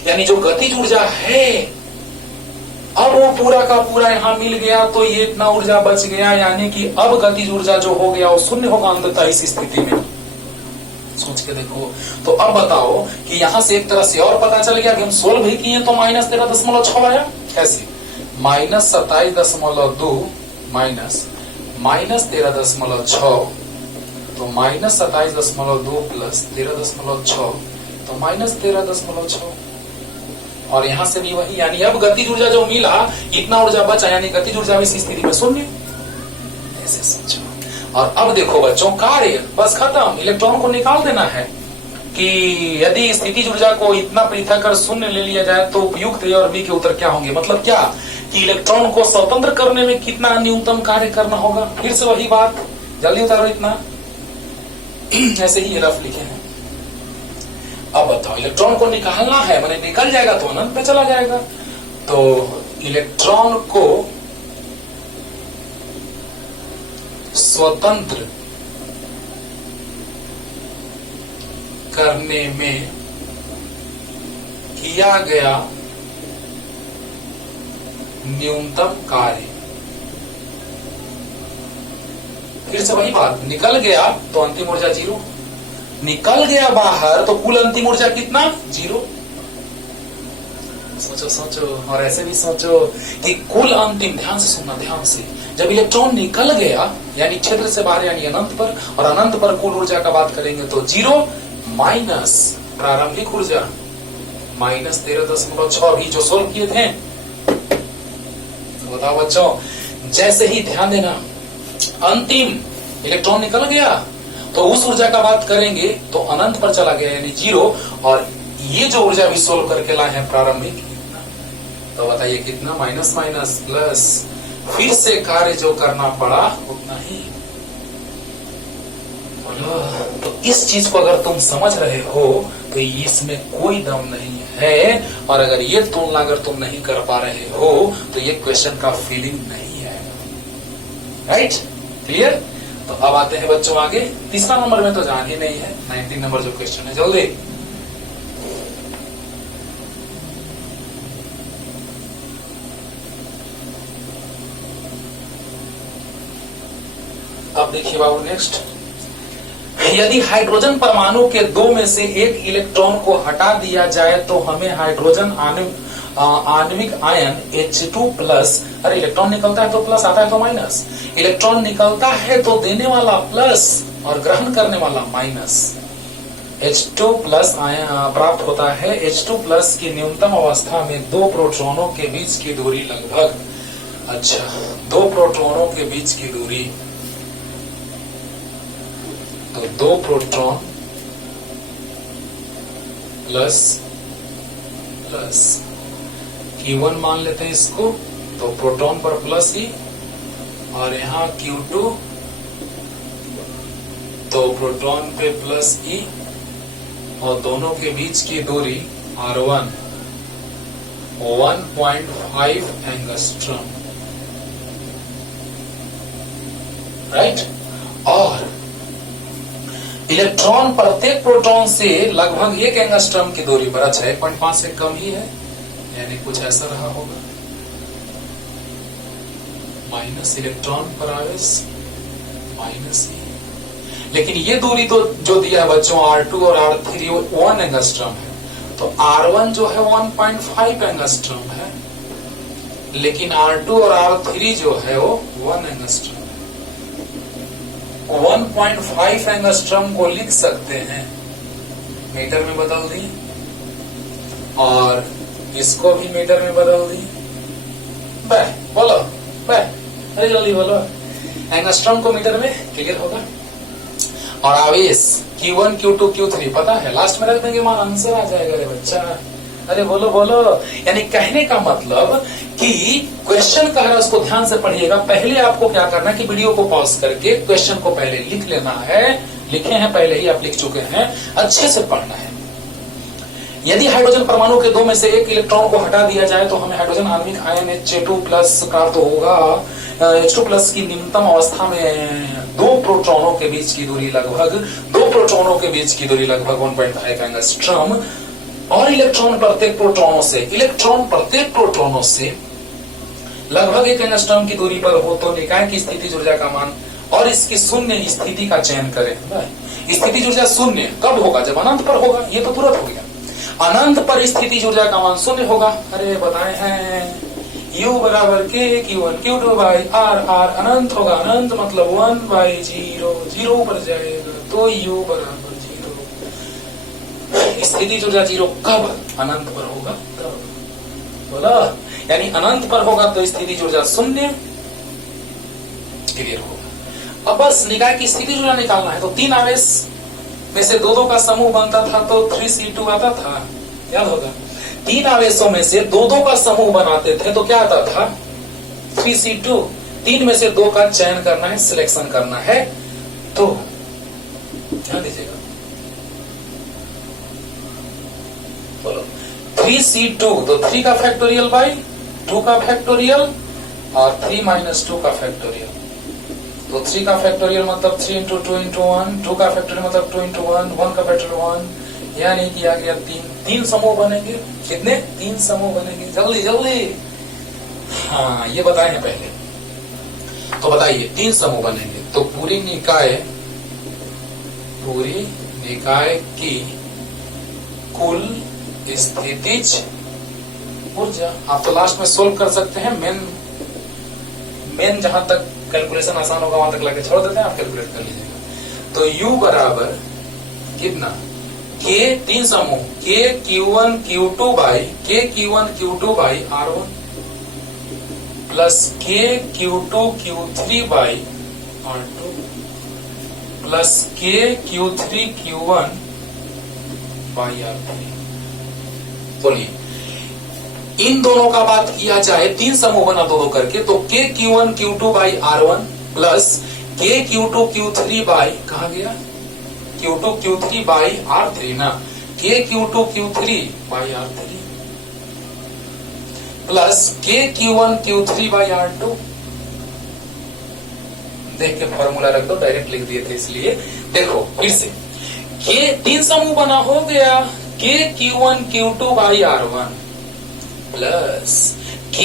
यानी जो गतिज ऊर्जा है अब वो पूरा का पूरा यहाँ मिल गया, तो ये इतना ऊर्जा बच गया। यानी कि अब गतिज ऊर्जा जो हो गया वो शून्य होगा अंततः इस स्थिति में। सोच के देखो। तो अब बताओ कि यहां से एक तरह से और पता चल गया कि हम सोल्व भी किए तो -13.6 आया। कैसे? -27.2 माइनस -13.6, तो -27.2 प्लस 13.6, तो -13.6। और यहां से भी वही, यानी अब गतिज ऊर्जा जो मिला इतना ऊर्जा बचा, यानी गतिज ऊर्जा इस स्थिति में शून्य। ऐसे सोचो। और अब देखो बच्चों कार्य बस खत्म, इलेक्ट्रॉन को निकाल देना है। कि यदि स्थितिज ऊर्जा को इतना पृथक कर शून्य ले लिया जाए तो उपयुक्त ए और बी के उत्तर क्या होंगे? मतलब क्या कि इलेक्ट्रॉन को स्वतंत्र करने में कितना न्यूनतम कार्य करना होगा? फिर से वही बात, जल्दी उतारो इतना। ऐसे ही रफ लिखे हैं। अब बताओ इलेक्ट्रॉन को निकालना है, मैंने निकल जाएगा तो अनंत पे चला जाएगा। तो इलेक्ट्रॉन को स्वतंत्र करने में किया गया न्यूनतम कार्य, फिर से वही बात, निकल गया तो अंतिम ऊर्जा 0, निकल गया बाहर तो कुल अंतिम ऊर्जा कितना? 0। सोचो सोचो। और ऐसे भी सोचो कि कुल अंतिम, ध्यान से सुनना, ध्यान से, जब इलेक्ट्रॉन निकल गया यानी क्षेत्र से बाहर यानी अनंत पर, और अनंत पर कुल ऊर्जा का बात करेंगे तो 0 माइनस प्रारंभिक ऊर्जा -13.6 भी जो सोल्व किए थे। तो बताओ बच्चों, जैसे ही ध्यान देना अंतिम इलेक्ट्रॉन निकल गया तो उस ऊर्जा का बात करेंगे तो अनंत पर चला गया यानी 0, और ये जो ऊर्जा भी सोल्व करके लाए हैं प्रारंभिक, तो बताइए कितना? माइनस माइनस प्लस, फिर से कार्य जो करना पड़ा उतना ही। तो इस चीज को अगर तुम समझ रहे हो तो इसमें कोई दम नहीं है, और अगर ये तुलना अगर तुम नहीं कर पा रहे हो तो ये क्वेश्चन का फीलिंग नहीं आएगा। राइट? क्लियर? तो अब आते हैं बच्चों आगे। तीसरा नंबर में तो जान ही नहीं है, 19 नंबर जो क्वेश्चन है, जल्दी। अब देखिए बाबू नेक्स्ट, यदि हाइड्रोजन परमाणु के 2 में से एक इलेक्ट्रॉन को हटा दिया जाए तो हमें हाइड्रोजन आणविक आयन H2 प्लस, अरे इलेक्ट्रॉन निकलता है तो प्लस, आता है तो माइनस, इलेक्ट्रॉन निकलता है तो देने वाला प्लस और ग्रहण करने वाला माइनस, H2 प्लस प्राप्त होता है। H2 प्लस की न्यूनतम अवस्था में दो प्रोटॉनों के बीच की दूरी लगभग, अच्छा, दो प्रोटॉनों के बीच की दूरी, तो दो प्रोटॉन प्लस Q1 मान लेते हैं इसको, तो प्रोटॉन पर प्लस ई, और यहाँ Q2 तो प्रोटॉन पे प्लस ई, और दोनों के बीच की दूरी R1 1.5 एंगस्ट्रॉम, राइट। और इलेक्ट्रॉन प्रत्येक प्रोटॉन से लगभग 1 एंगस्ट्रॉम की दूरी पर, अच्छा 1.5 से कम ही है, यानी कुछ ऐसा रहा होगा, माइनस इलेक्ट्रॉन पर आवेश माइनस ई। लेकिन ये दूरी तो जो दिया है बच्चों R2 और R3 1 एंगस्ट्रॉम है, तो R1 जो है 1.5 एंगस्ट्रॉम है, लेकिन R2 और R3 जो है वो 1 एंगस्ट्रॉम है। 1.5 एंगस्ट्रॉम को लिख सकते हैं, मीटर में बदल दी, और इसको भी मीटर में बदल दी। बोलो अरे जल्दी बोलो, एंगस्ट्रॉम को मीटर में क्लियर होगा। और आवेश Q1 Q2 Q3 पता है, लास्ट में रख देंगे, मान आंसर आ जाएगा रे बच्चा। अरे बोलो बोलो, यानी कहने का मतलब कि क्वेश्चन कह रहा है उसको ध्यान से पढ़िएगा। पहले आपको क्या करना है कि वीडियो को पॉज करके क्वेश्चन को पहले लिख लेना है, लिखे हैं पहले ही, आप लिख चुके हैं, अच्छे से पढ़ना है। यदि हाइड्रोजन परमाणु के दो में से एक इलेक्ट्रॉन को हटा दिया जाए तो हमें हाइड्रोजन आणविक आयन H2 प्लस प्राप्त होगा। H2 प्लस की न्यूनतम अवस्था में दो प्रोटॉनों के बीच की दूरी लगभग 1.5 एंगस्ट्रॉम, और इलेक्ट्रॉन प्रत्येक प्रोटॉनों से लगभग 1 एंगस्ट्रॉम की दूरी पर हो तो निकाय की स्थितिज ऊर्जा का मान और इसकी शून्य स्थिति का चयन करें। स्थितिज ऊर्जा शून्य कब होगा? जब अनंत पर होगा। ये तो तुरंत हो गया। अनंत पर स्थितिज ऊर्जा का मान शून्य होगा। अरे बताए हैं U बराबर K Q1 Q2 by R, R अनंत होगा। अनंत मतलब 1/0, 0 पर जाएगा तो U बराबर 0। स्थितिज ऊर्जा 0 कब? अनंत पर होगा तब। बोला, यानी अनंत पर होगा तो स्थितिज ऊर्जा शून्य, क्लियर होगा। अब बस निकाय की स्थितिज ऊर्जा निकालना है, तो 3 आवेश में से दो का समूह बनता था तो 3C2 आता था, याद होगा। 3 आवेशों में से दो का समूह बनाते थे तो क्या आता था? 3C2। 3 में से 2 का चयन करना है, सिलेक्शन करना है, तो ध्यान दीजिएगा, बोलो 3C2, तो 3 का फैक्टोरियल बाई 2 का फैक्टोरियल और 3 - 2 का फैक्टोरियल, तो 3 का फैक्टोरियल मतलब 3 × 2 × 1, 2 का फैक्टोरियल मतलब 2 × 1, 1 का फैक्टोरियल 1, यानी कि आ गया 3 समूह बनेंगे। कितने? 3 समूह बनेंगे। जल्दी जल्दी, हाँ ये बताए हैं पहले, तो बताइए 3 समूह बनेंगे तो पूरी निकाय की कुल स्थितिज ऊर्जा, आप तो लास्ट में सोल्व कर सकते हैं। मेन जहां तक कैलकुलेशन आसान होगा वहां तक लाके छोड़ देते हैं, आप कैलकुलेट कर लीजिएगा। तो U बराबर कितना? K 3 समूह K Q1 Q2 by R1 plus K Q2 Q3 by R2 plus K Q3 Q1 by R3। बोलिए, इन दोनों का बात किया जाए, 3 समूह बना दो करके, तो K Q1 Q2 by R1 plus K Q2 Q3 by, कहा गया? Q2 Q3 बाई R3 ना, K Q2 Q3 by R3 plus K Q1 Q3 by R2। देख के फॉर्मूला रख दो, डायरेक्ट लिख दिए थे इसलिए। देखो फिर से, K 3 समूह बना हो गया, K Q1 Q2 by R1 plus K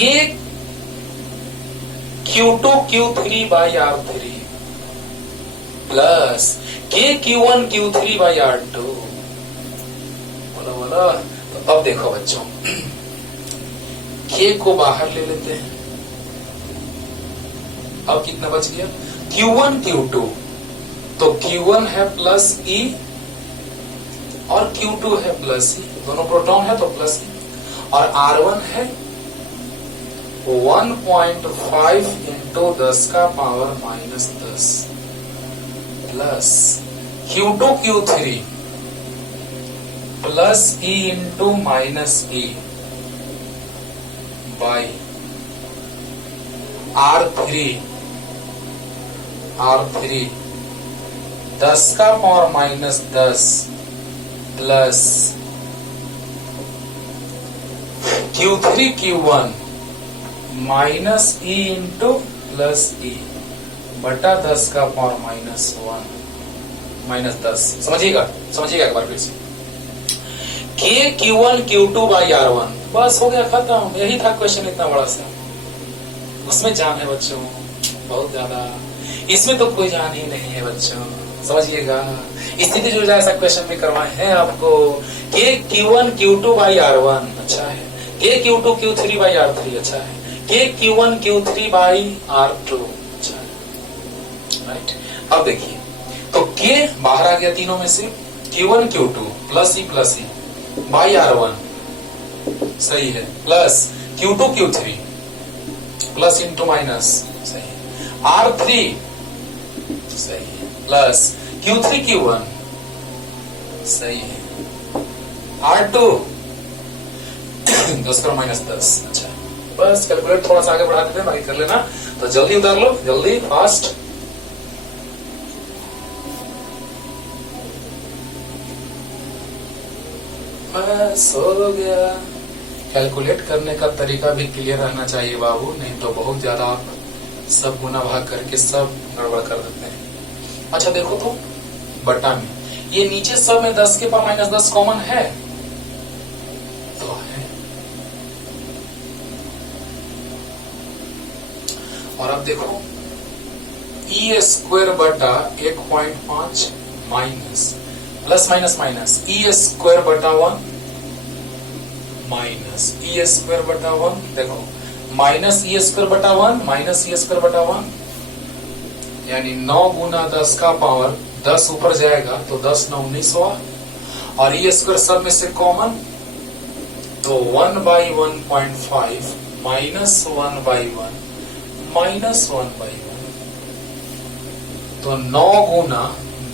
Q2 Q3 by R3 plus K Q1 Q3 by R2। बोला। तो अब देखो बच्चों, K को बाहर ले लेते हैं। अब कितना बच गया? Q1 Q2, तो Q1 है प्लस E, और Q2 है प्लस ही, दोनों प्रोटॉन है तो प्लस ही, और R1 है 1.5 इंटू 10 का power -10 plus Q2 Q3 plus E into minus E by R3 10 का power -10 plus Q3 Q1 minus E into plus E बटा 10 का पावर -10। समझिएगा एक बार फिर से। K Q1 Q2 by R1, बस हो गया खत्म। यही था क्वेश्चन इतना बड़ा सा। उसमें जान है बच्चों बहुत ज्यादा, इसमें तो कोई जान ही नहीं है बच्चों, समझिएगा। स्थिति जो ऐसा क्वेश्चन भी करवाए हैं आपको। K Q1 Q2 by R1 अच्छा है, K Q2 Q3 by R3 अच्छा है, K Q1 Q3 by R2 अच्छा है, राइट। अब देखिए तो K बाहर आ गया तीनों में से, Q1 Q2 plus E by R1 सही है, plus Q2 Q3 plus into minus सही है, R3 सही है, प्लस Q3 Q1 सही है, R2 10 का -10 अच्छा। बस कैलकुलेट थोड़ा सा आगे बढ़ा देते हैं, बाकी कर लेना। तो जल्दी उतार लो, जल्दी फास्ट। बस हो गया। कैलकुलेट करने का तरीका भी क्लियर रहना चाहिए बाबू, नहीं तो बहुत ज्यादा आप सब गुना भाग करके सब गड़बड़ कर देते हैं। अच्छा देखो तो बटा में ये नीचे सब में 10 के पावर -10 कॉमन है तो है, और अब देखो E स्क्वायर बटा 1.5 minus plus minus E square बटा 1 माइनस E स्क्वायर बटा 1, देखो माइनस E स्क्वायर बटा 1 माइनस E स्क्वायर बटा 1 यानी 9 गुना 10 का पावर 10 ऊपर जाएगा तो 10 9 19 हुआ, और E स्क्वायर सब में से कॉमन तो 1 by 1.5 minus 1 by 1 minus 1 by 1 तो 9 गुना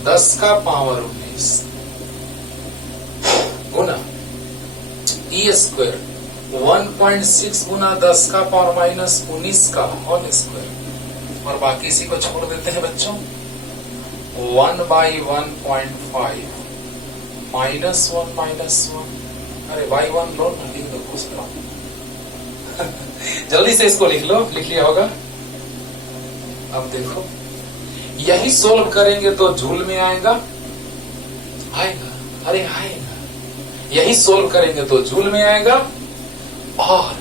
10 का पावर 19 गुना E स्क्वायर 1.6 गुना 10 का पावर -19 का होल स्क्वायर, और बाकी इसी को छोड़ देते हैं बच्चों। 1 बाई 1.5 माइनस 1 अरे बाई 1 लो ना, लिख दो कुछ लो जल्दी से इसको लिख लो, लिख लिया होगा। अब देखो यही सोल्व करेंगे तो झूल में आएगा, अरे आएगा। यही सोल्व करेंगे तो झूल में आएगा, और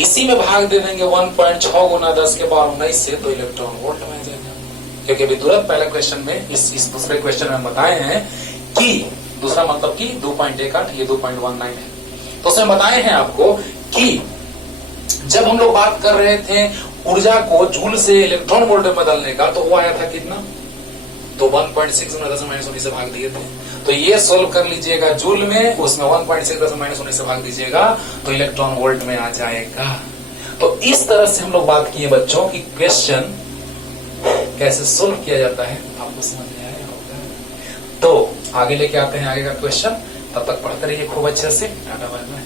इसी में भाग दे देंगे 1.6 गुना 10 के पावर 19 से तो इलेक्ट्रॉन वोल्ट में आ जाएगा। क्योंकि अभी तुरंत पहले क्वेश्चन में इस दूसरे क्वेश्चन में बताए हैं कि दूसरा मतलब कि 2.18 ये 2.19 है, तो उसमें बताए हैं आपको कि जब हम लोग बात कर रहे थे ऊर्जा को जूल से इलेक्ट्रॉन वोल्ट में बदलने का, तो वो आया था कितना, तो 1.6 गुना 10 -19 से भाग दिए थे। तो ये सोल्व कर लीजिएगा जूल में, उसमें 1.6 10 -19 से भाग दीजिएगा तो इलेक्ट्रॉन वोल्ट में आ जाएगा। तो इस तरह से हम लोग बात किए बच्चों की क्वेश्चन कैसे सोल्व किया जाता है, आपको समझ में आया होगा। तो आगे लेके आते हैं आगे का क्वेश्चन, तब तक पढ़ते रहिए खूब अच्छे से। Tata bye bye.